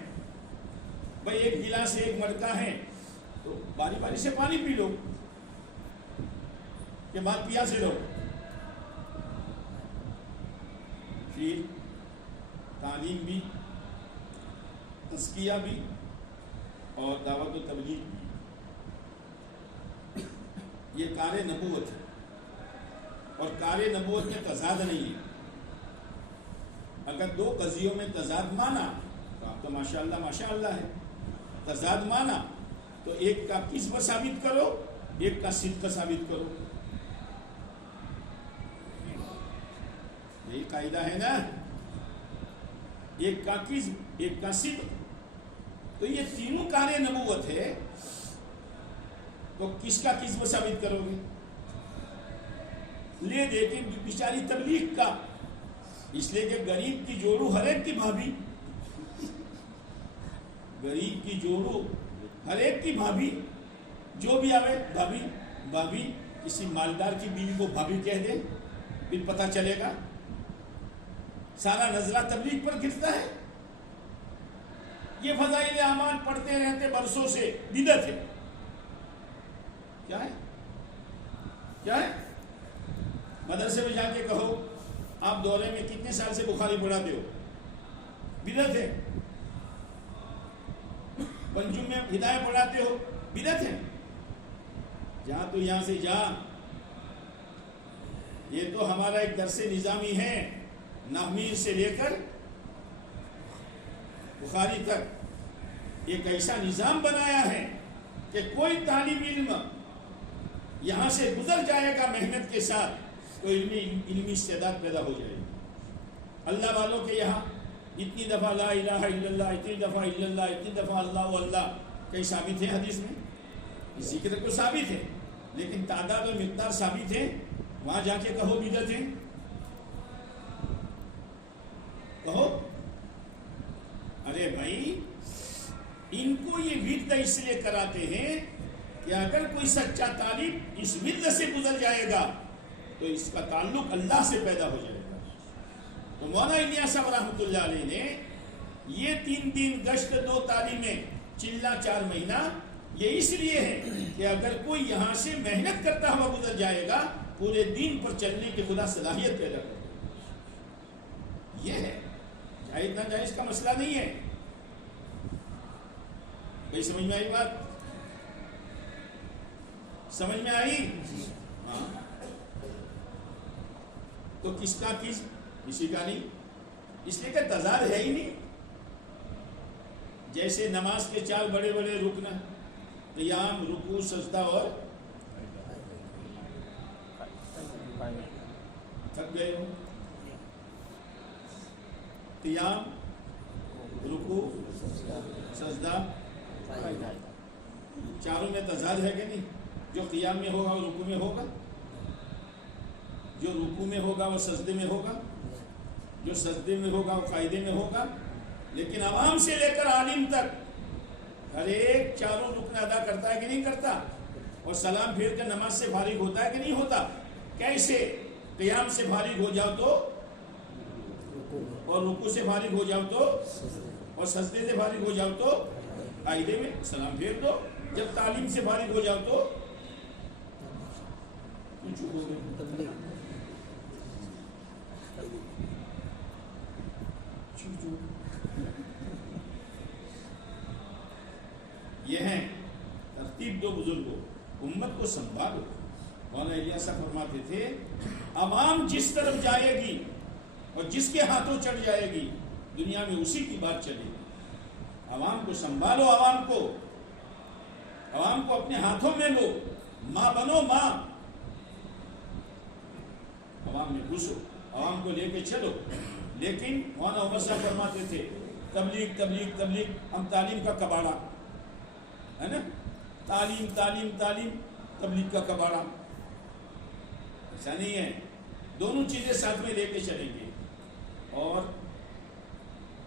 بھائی ایک گلاس سے ایک مٹکا ہے تو باری باری سے پانی پی لو، کہ بعد پیا سے رہو۔ پھر تعلیم بھی، تزکیہ بھی، اور دعوت و تبلیغ بھی، یہ کار نبوت ہے. اور کار نبوت میں تضاد نہیں ہے. اگر دو قضیوں میں تضاد مانا تو آپ تو ماشاء اللہ ہے. تضاد مانا تو ایک کا کذب ثابت کرو، ایک کا صدق ثابت کرو. یہی قاعدہ ہے نا، ایک کا کذب، ایک کا صدق. تو یہ تینوں کار نبوت ہے، تو کس کا کذب ثابت کرو گے؟ لے دے کے بیچاری تبلیغ کا، اس لیے کہ غریب کی جوڑو ہر ایک کی بھابھی، غریب کی جوڑو ہر ایک کی بھابھی، جو بھی آوے بھابھی بھابھی. کسی مالدار کی بیوی کو بھابھی کہہ دے، پھر پتہ چلے گا. سارا نظرہ تبلیغ پر گرتا ہے. یہ فضائل اعمال پڑھتے رہتے برسوں سے، بدعت ہے. کیا ہے؟ کیا ہے؟ مدرسے میں جا کے کہو آپ دورے میں کتنے سال سے بخاری پڑھاتے ہو، بدعت ہے. پنجم میں ہدایت پڑھاتے ہو، بدعت ہے. جا تو یہاں سے جا. یہ تو ہمارا ایک درس نظامی ہے، نحوی سے لے کر بخاری تک ایک ایسا نظام بنایا ہے کہ کوئی طالب علم یہاں سے گزر جائے گا محنت کے ساتھ تو علمی استعداد پیدا ہو جائے گا. اللہ والوں کے یہاں اتنی دفعہ لا الہ الا اللہ، اتنی دفعہ الا اللہ، اتنی دفعہ اللہ اللہ کئی ثابت ہے حدیث میں. ذکر تو ثابت ہے لیکن تعداد اور مقدار ثابت ہے. وہاں جا کے کہو بدعت ہے، کہو. ارے بھائی، ان کو یہ ورد اس لیے کراتے ہیں کہ اگر کوئی سچا طالب اس ورد سے گزر جائے گا تو اس کا تعلق اللہ سے پیدا ہو جائے گا. تو مولانا الیاس صاحب رحمۃ اللہ علیہ نے یہ 3 دن گشت 2 تعلیمیں چلہ 4 مہینہ یہ اس لیے ہے کہ اگر کوئی یہاں سے محنت کرتا ہوا گزر جائے گا پورے دین پر چلنے کی خدا صلاحیت پیدا کرے. یہ ہے جائز نہ جائز کا مسئلہ نہیں ہے. بھائی سمجھ میں آئی بات؟ سمجھ میں آئی؟ ہاں. تو کس کا کس، کسی کا نہیں. اس لیے کہ تضاد ہے ہی نہیں. جیسے نماز کے 4 بڑے بڑے رکن، قیام، رکوع، سجدہ اور تھک گئے ہو. قیام، رکوع، سجدہ، چاروں میں تضاد ہے کہ نہیں؟ جو قیام میں ہوگا وہ رکوع میں ہوگا، جو رکوع میں ہوگا وہ سجدے میں ہوگا، جو سجدے میں ہوگا وہ قاعدے میں ہوگا. لیکن عوام سے لے کر عالم تک ہر ایک چاروں رکن ادا کرتا ہے کہ نہیں کرتا؟ اور سلام پھیر کر نماز سے فارغ ہوتا ہے کہ نہیں ہوتا؟ کیسے؟ قیام سے فارغ ہو جاؤ تو، اور رکوع سے فارغ ہو جاؤ تو، اور سجدے سے فارغ ہو جاؤ تو قاعدے میں سلام پھیر دو. جب تعلیم سے فارغ ہو جاؤ تو چپ ہو گئے. یہ ہیں ترتیب 2 بزرگوں. امت کو سنبھالو. مولانا الیاس صاحب فرماتے تھے عوام جس طرف جائے گی اور جس کے ہاتھوں چڑھ جائے گی دنیا میں اسی کی بات چلے گی. عوام کو سنبھالو، عوام کو اپنے ہاتھوں میں لو. ماں بنو، ماں. عوام میں گھسو، عوام کو لے کے چلو. لیکن مولانا عمر صاحب فرماتے تھے تبلیغ تبلیغ تبلیغ، ہم تعلیم کا کباڑا ہے نا، تعلیم تعلیم تعلیم، تبلیغ کا کباڑا. ایسا نہیں ہے. دونوں چیزیں ساتھ میں لے کے چلیں گے. اور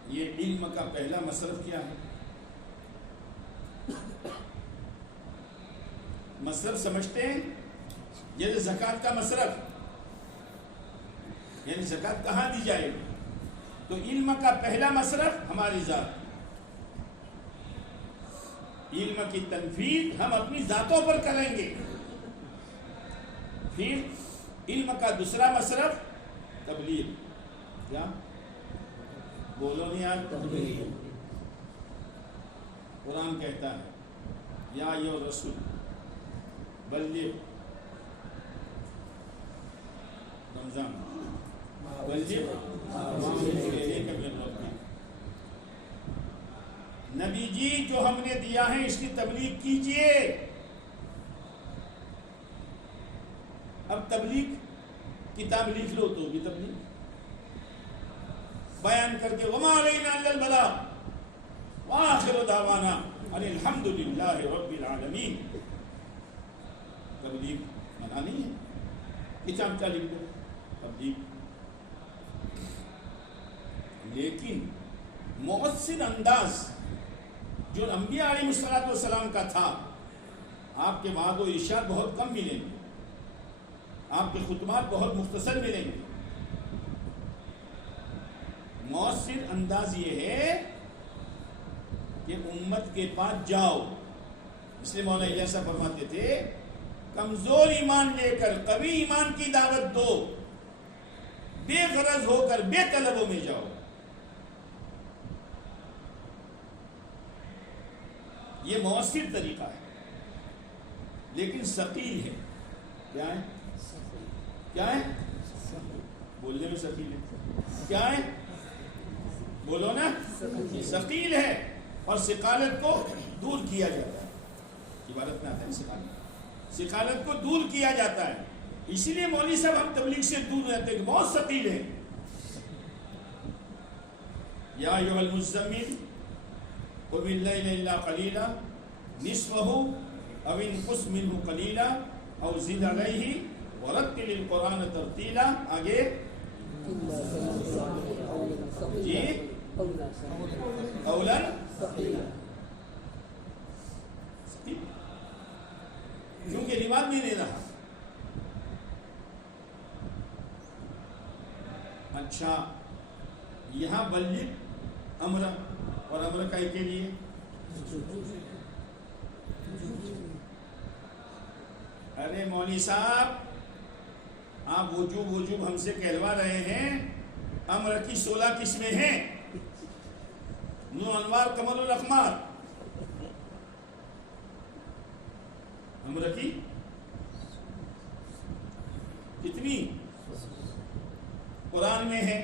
یہ علم کا پہلا مصرف کیا ہے؟ مصرف سمجھتے ہیں؟ جیسے زکوٰۃ کا مصرف، یعنی زکوٰۃ کہاں دی جائے گی؟ تو علم کا پہلا مصرف ہماری ذات. علم کی تنفیذ ہم اپنی ذاتوں پر کریں گے. پھر علم کا دوسرا مصرف تبلیغ. کیا بولو نہیں آج؟ قرآن کہتا ہے یا ایھا الرسول بلغ رمضان نبی جی جو ہم نے دیا ہے اس کی تبلیغ کیجئے. اب تبلیغ کتاب لکھ لو تو بھی تبلیغ بیان کر کے وما علینا الا البلاغ وآخر دعوانا ان الحمد للہ رب العالمین. تبلیغ منع نہیں ہے، کتاب کا لکھ دو تبلیغ. لیکن مؤثر انداز جو انبیاء علیہ السلام کا تھا، آپ کے وعد و ارشاد بہت کم ملیں گے، آپ کے خطبات بہت مختصر ملیں گے. مؤثر انداز یہ ہے کہ امت کے پاس جاؤ. اس لیے مولانا الیاس صاحب فرماتے تھے کمزور ایمان لے کر قوی ایمان کی دعوت دو، بے غرض ہو کر بے طلبوں میں جاؤ. یہ مؤثر طریقہ ہے لیکن ثقیل ہے. کیا ہے؟ کیا ہے؟ بولنے میں ثقیل ہے. کیا ہے؟ بولو نا. ثقیل ہے اور ثقالت کو دور کیا جاتا ہے. عبارت میں آتا ہے ثقالت کو دور کیا جاتا ہے. اسی لیے مولوی صاحب ہم تبلیغ سے دور رہتے ہیں کہ بہت ثقیل ہے. یا ایھا المزمل قم اللیل الا قلیلا نصفہ او انقص منہ قلیلا او زد علیہ ورتل القرآن ترتیلا. آگے جی قولا کیونکہ رواج بھی نہیں رہا. اچھا یہاں بلغ امر اور امر کائی کے لیے ارے مولوی صاحب آپ وجوب ہم سے کہلوا رہے ہیں. امر کی 16 قسمیں ہیں. نور انوار کمل الاقمار. امر کی کتنی قرآن میں ہے؟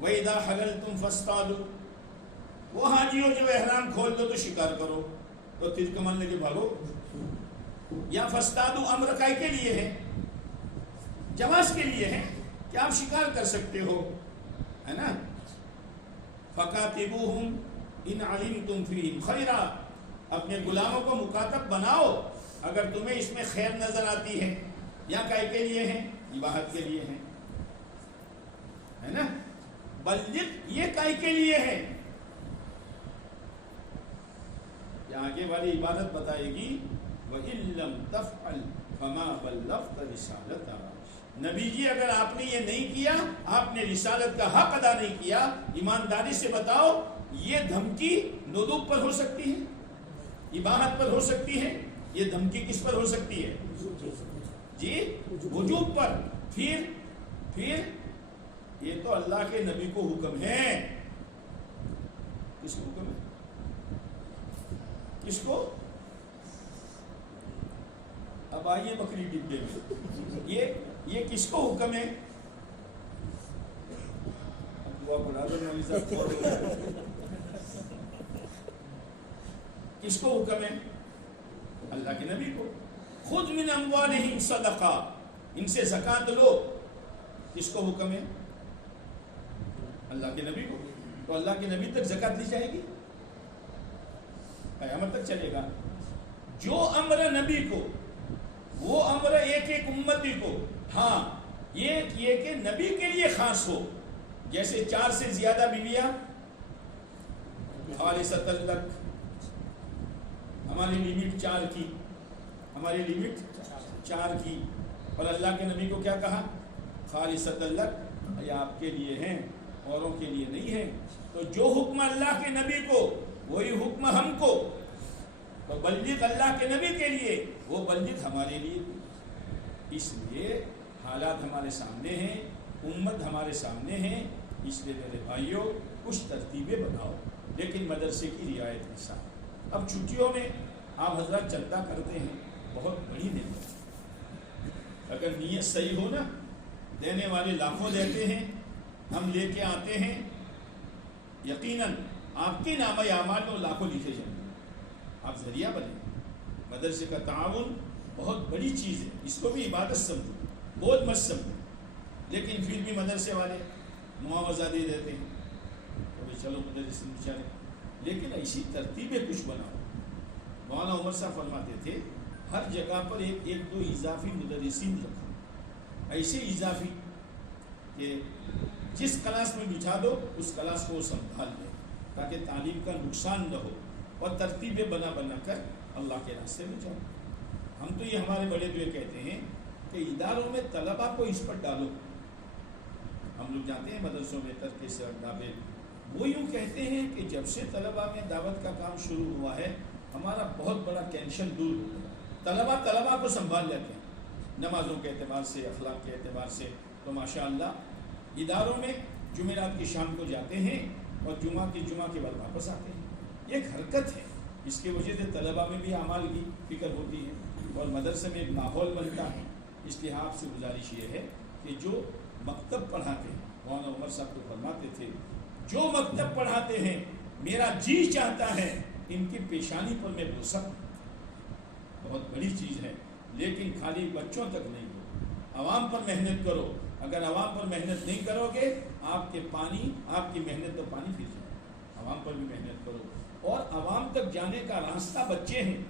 وَإِذَا حَلَلْتُمْ فَاصْطَادُوا. وہ حاجیوں جو احرام کھول دو تو شکار کرو. تو تیر کمان لے کے بھاگو. یا فَاصْطَادُوا امر کائی کے لیے ہے؟ جواز کے لیے ہے کہ آپ شکار کر سکتے ہو، ہے نا. فَقَاتِبُوهُمْ إِنْ عَلِمْتُمْ فِيهِمْ خَيْرًا. اپنے غلاموں کو مکاتب بناؤ اگر تمہیں اس میں خیر نظر آتی ہے. یا کائی کے لیے ہے؟ عبادت کے لیے ہے نا. بلغ یہ کائی کے لیے ہے؟ یہ آگے والی عبادت بتائے گی وَإِن لَّمْ تَفْعَلْ فَمَا بَلَّغْتَ رِسَالَتَهُ. نبی جی اگر آپ نے یہ نہیں کیا، آپ نے رسالت کا حق ادا نہیں کیا. ایمانداری سے بتاؤ یہ دھمکی ندوب پر ہو سکتی ہے، اباحت پر ہو سکتی ہے. یہ دھمکی کس پر ہو سکتی ہے؟ جی وجوب پر. پھر یہ تو اللہ کے نبی کو حکم ہے. کس کو حکم ہے؟ کس کو؟ اب آئیے بکری ڈبے میں. یہ کس کو حکم ہے؟ کس کو حکم ہے؟ اللہ کے نبی کو. خذ من اموالہم صدقہ. ان سے زکات لو. کس کو حکم ہے؟ اللہ کے نبی کو. تو اللہ کے نبی تک زکات لی جائے گی، قیامت تک چلے گا. جو امر نبی کو وہ امر ایک امتی کو. ہاں یہ کہ نبی کے لیے خاص ہو. جیسے 4 سے زیادہ بیویاں خالصۃ لک. ہماری لیمٹ 4 کی، ہماری لیمٹ 4 کی. اور اللہ کے نبی کو کیا کہا؟ خالصۃ لک. یہ آپ کے لیے ہیں، اوروں کے لیے نہیں ہے. تو جو حکم اللہ کے نبی کو وہی حکم ہم کو. تو بلغ اللہ کے نبی کے لیے، وہ بلغ ہمارے لیے. اس لیے حالات ہمارے سامنے ہیں. امت ہمارے سامنے ہے، اس لیے میرے بھائیوں کچھ ترتیبیں بناؤ، لیکن مدرسے کی رعایت کے ساتھ۔ اب چھٹیوں میں آپ حضرات چندہ کرتے ہیں، بہت بڑی نعمت ہے، اگر نیت صحیح ہو نا، دینے والے لاکھوں دیتے ہیں، ہم لے کے آتے ہیں، یقیناً آپ کے نامہ اعمال میں لاکھوں لکھے جائیں گے، آپ ذریعہ بنیں۔ مدرسے کا تعاون بہت بڑی چیز ہے، اس کو بھی عبادت سمجھو، بہت مت سمجھو، لیکن پھر بھی مدرسے والے معاوضہ دے دیتے ہیں، تو چلو مدرسے بیچارے، لیکن ایسی ترتیبیں کچھ بناؤ۔ مولانا عمر صاحب فرماتے تھے ہر جگہ پر ایک دو اضافی مدرسین رکھو، ایسے اضافی کہ جس کلاس میں بٹھا دو اس کلاس کو وہ سنبھال لے، تاکہ تعلیم کا نقصان نہ ہو، اور ترتیبیں بنا بنا کر اللہ کے راستے میں جاؤ۔ ہم تو یہ ہمارے بڑے جو کہتے ہیں کہ اداروں میں طلبہ کو اس پر ڈالو۔ ہم لوگ جاتے ہیں مدرسوں میں ترک سے اردابے، وہ یوں کہتے ہیں کہ جب سے طلبہ میں دعوت کا کام شروع ہوا ہے ہمارا بہت بڑا ٹینشن دور ہو گیا، طلبہ کو سنبھال لیتے ہیں، نمازوں کے اعتبار سے، اخلاق کے اعتبار سے۔ تو ماشاءاللہ اداروں میں جمعرات کی شام کو جاتے ہیں اور جمعہ کے بعد واپس آتے ہیں، یہ ایک حرکت ہے، اس کی وجہ سے طلبہ میں بھی اعمال کی فکر ہوتی ہے اور مدرسے میں ایک ماحول بنتا ہے۔ اس لیے آپ سے گزارش یہ ہے کہ جو مکتب پڑھاتے ہیں، مولانا عمر صاحب کو فرماتے تھے جو مکتب پڑھاتے ہیں میرا جی چاہتا ہے ان کی پیشانی پر میں بوسہ، بہت بڑی چیز ہے، لیکن خالی بچوں تک نہیں ہو، عوام پر محنت کرو۔ اگر عوام پر محنت نہیں کرو گے آپ کی محنت تو پانی پھر جائے، عوام پر بھی محنت کرو۔ اور عوام تک جانے کا راستہ بچے ہیں،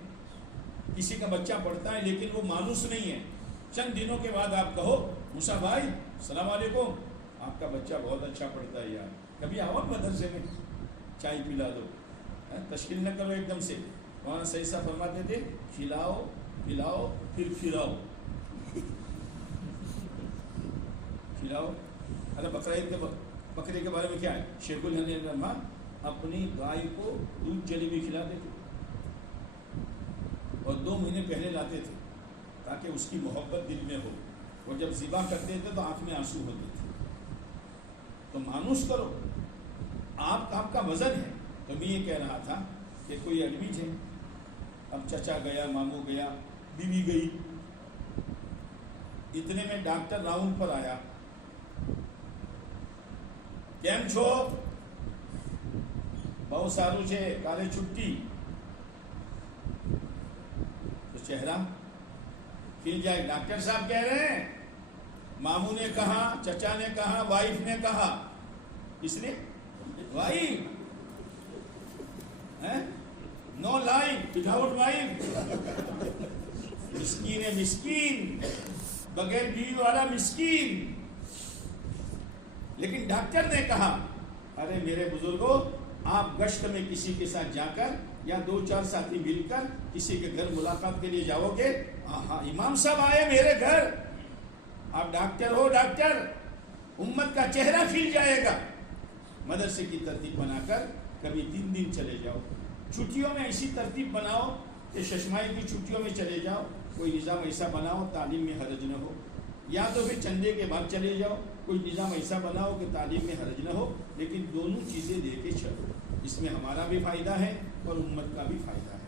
کسی کا بچہ پڑھتا ہے لیکن وہ مانوس نہیں ہے، چند دنوں کے بعد آپ کہو موسیٰ بھائی السلام علیکم، آپ کا بچہ بہت اچھا پڑھتا ہے یار، کبھی آؤ مدرسے میں چائے پلا دو، تشکیل نہ کرو ایک دم سے۔ وہاں صحیح صاحب فرماتے تھے کھلاؤ پلاؤ پھر پھراؤ، کھلاؤ۔ ارے بکرے کے بارے میں کیا ہے، شیخ الحدیث رحمٰ اپنی گائے کو دودھ جلیبی کھلا دیتے اور 2 مہینے پہلے لاتے تھے تاکہ اس کی محبت دل میں ہو، اور جب ذبح کرتے تھے تو آنکھ میں آنسو ہوتے تھے۔ تو مانوس کرو، آپ کا وزن ہے۔ تو میں یہ کہہ رہا تھا کہ کوئی ایڈمٹ ہے، اب چچا گیا، ماموں گیا، بیوی گئی، اتنے میں ڈاکٹر راؤنڈ پر آیا، કેમ છો બહુ સારું છે કાલે છુટ્ટી, تو چہرہ کھل جائے۔ ڈاکٹر صاحب کہہ رہے ہیں ماموں نے کہا، چچا نے کہا، وائف نے کہا، کس نے؟ وائف، نو لائف وداؤٹ وائف، مسکین ہے، مسکین، بغیر بیوی والا مسکین۔ لیکن ڈاکٹر نے کہا ارے میرے بزرگوں آپ گشت میں کسی کے ساتھ جا کر یا 2-4 ساتھی مل کر کسی کے گھر ملاقات کے لیے جاؤ گے، ہاں امام صاحب آئے میرے گھر، آپ ڈاکٹر ہو، ڈاکٹر، امت کا چہرہ کھل جائے گا۔ مدرسے کی ترتیب بنا کر کبھی 3 دن چلے جاؤ، چھٹیوں میں ایسی ترتیب بناؤ کہ ششمائی کی چھٹیوں میں چلے جاؤ، کوئی نظام ایسا بناؤ تعلیم میں حرج نہ ہو، یا تو پھر چندے کے بعد چلے جاؤ، کوئی نظام ایسا بناؤ کہ تعلیم میں حرج نہ ہو، لیکن دونوں چیزیں لے کے چلو، اس میں ہمارا بھی فائدہ ہے اور امت کا بھی فائدہ ہے۔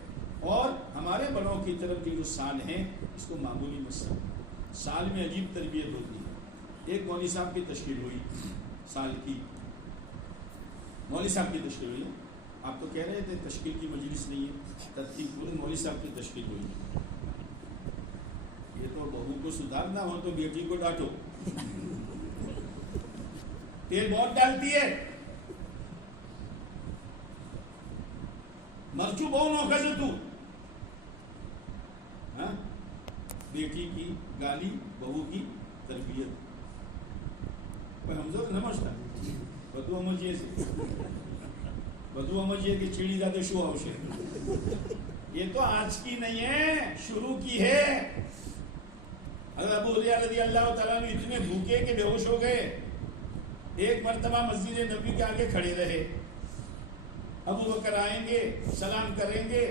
اور ہمارے بڑوں کی طرف کے جو سال ہیں اس کو معمولی مت سمجھو، سال میں عجیب تربیت ہوتی ہے۔ ایک مولوی صاحب کی تشکیل ہوئی، سال کی مولوی صاحب کی تشکیل ہوئی، آپ تو کہہ رہے تھے تشکیل کی مجلس نہیں ہے، ترتیب پورے مولوی صاحب کی تشکیل ہوئی۔ یہ تو بہو کو سدھارنا ہو تو بیٹی کو ڈانٹو، تیل بہت ڈالتی ہے، مرچو بہو نو کھجو تو، بیٹی کی گالی، بہو کی تربیت، پر حمزہ نمجھتا بدو امجھے سے، بدو امجھے کہ چیڑی زیادہ شو آوشے، یہ تو آج کی نہیں ہے، شروع کی ہے۔ حضرت ابو ہریرہ رضی اللہ تعالیٰ عنہ اتنے بھوکے کہ بے ہوش ہو گئے، ایک مرتبہ مسجد نبی کے آگے کھڑے رہے، ابو بکر آئیں گے، سلام کریں گے،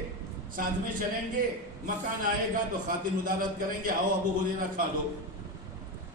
ساتھ میں چلیں گے، مکان آئے گا تو خاتم مدارت کریں گے، آؤ ابو ہریرہ کھا لو،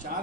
4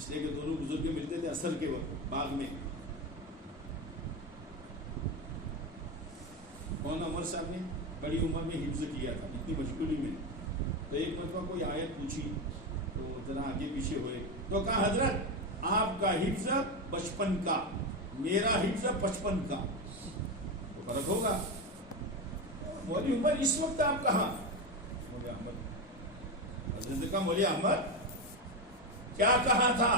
اس لیے کہ دونوں بزرگ ملتے تھے عصر کے وقت باغ میں. مولانا عمر صاحب نے بڑی عمر میں حفظ کیا تھا، اتنی مشغولی میں. تو ایک مرتبہ کوئی آیت پوچھی تو ذرا آگے پیچھے ہوئے تو کہا حضرت آپ کا حفظ 55 کا، میرا حفظ 55 کا، تو فرق ہوگا. مولوی عمر اس وقت آپ کہاں؟ مولوی احمد حضرت کا مولوی احمد کیا کہا تھا؟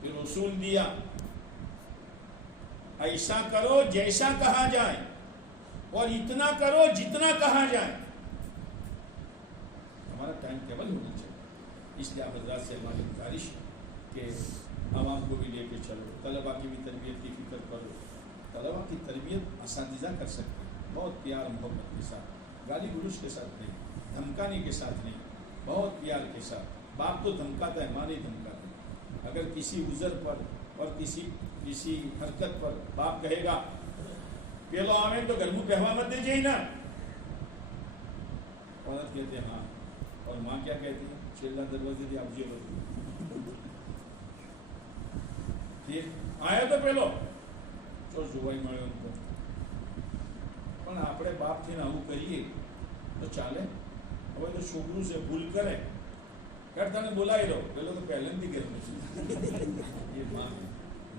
پھر اصول دیا، ایسا کرو جیسا کہا جائے اور اتنا کرو جتنا کہا جائے. ہمارا ٹائم ٹیبل ہونا چاہیے. اس لیے آپ حضرات سے ہماری گزارش کہ عوام کو بھی لے کے چلو، طلبا کی بھی تربیت کی فکر کرو. طلبا کی تربیت اساتذہ کر سکتے ہیں، بہت پیار محبت کے ساتھ، گالی گلوچ کے ساتھ نہیں، دھمکانے کے ساتھ نہیں، بہت پیار کے ساتھ. باپ تو دھمکاتا ہے، ماں نہیں دھمکاتا. اگر کسی عذر پر اور کسی حرکت پر باپ کہے گا پیلو آمین تو گرمو پہوا مت دے جائے نا، عورت کہتے ہیں ہاں، اور ماں کیا کہتی ہے چلا دروازے دی آپ جی پھر آیا تو پیلو چو جوائی મળે ان کو. પણ આપણે બાપ થઈને આવું કરીએ તો ચાલે? હવે તો છોકરું છે ભૂલ કરે કર તને બોલાવી લો, પેલો તો પહેલેથી ઘરનું છે. એ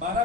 12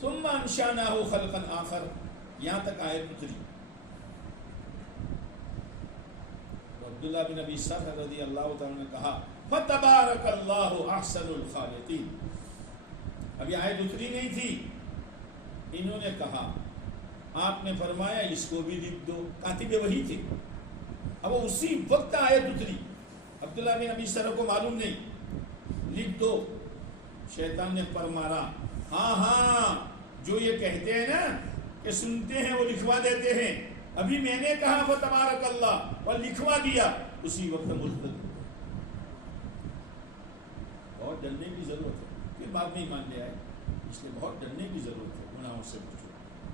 ثم انشأناه خلقا آخر، یہاں تک آیت اتری. عبداللہ بن ابی سرح رضی اللہ تعالیٰ نے کہا فَتَبَارَكَ اللَّهُ أَحْسَنُ الْخَالِقِينَ. ابھی آیت اتری نہیں تھی، انہوں نے کہا، آپ نے فرمایا اس کو بھی لکھ دو، کاتب وہی تھے. اب اسی وقت آیت اتری، عبداللہ بن ابی سرح کو معلوم نہیں، لکھ دو. شیطان نے پر مارا، ہاں ہاں جو یہ کہتے ہیں نا کہ سنتے ہیں وہ لکھوا دیتے ہیں، ابھی میں نے کہا وہ تبارک اللہ اور لکھوا دیا، اسی وقت مرتد. بہت ڈرنے کی ضرورت ہے، پھر بعد میں ایمان لے آئے. اس لیے بہت ڈرنے کی ضرورت ہے. گناہوں سے بچو،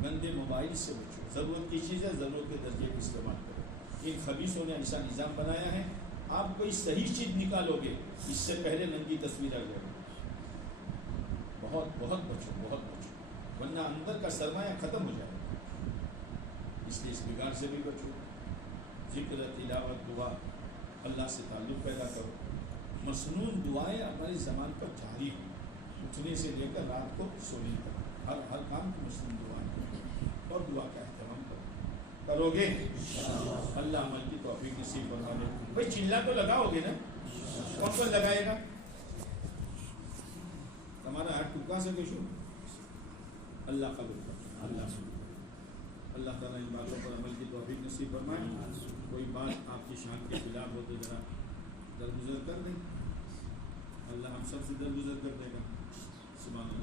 گندے موبائل سے بچو. ضرورت کی چیز ہے، ضرورت کے درجے کی استعمال کرو. ان خبیثوں نے ایسا نظام بنایا ہے، آپ کوئی صحیح چیز نکالو گے اس سے پہلے ننگی تصویر آ جائے گی. بہت بہت بچو، بہت بچو، ورنہ اندر کا سرمایہ ختم ہو جائے گا. اس لیے اس بگاڑ سے بھی بچو. ذکر، تلاوت، دعا، اللہ سے تعلق پیدا کرو. مسنون دعائیں ہماری زبان پر جاری ہوں، اٹھنے سے لے کر رات کو سونے تک ہر کام کی مسنون دعائیں اور دعا کا اہتمام کرو گے. اللہ عمل کی توفیق نصیب فرما دے. بھائی چلا تو لگاؤ گے نا، کون لگائے گا؟ ہمارا ہاتھ ٹکا سکے شو اللہ قبول کر. اللہ تعالیٰ ان باتوں پر عمل کی توفیق نصیب فرمائے. کوئی بات آپ کی شان کے خلاف ہو تو ذرا درگزر کر دیں، اللہ ہم سب سے درگزر کر دے گا. سبحان اللہ.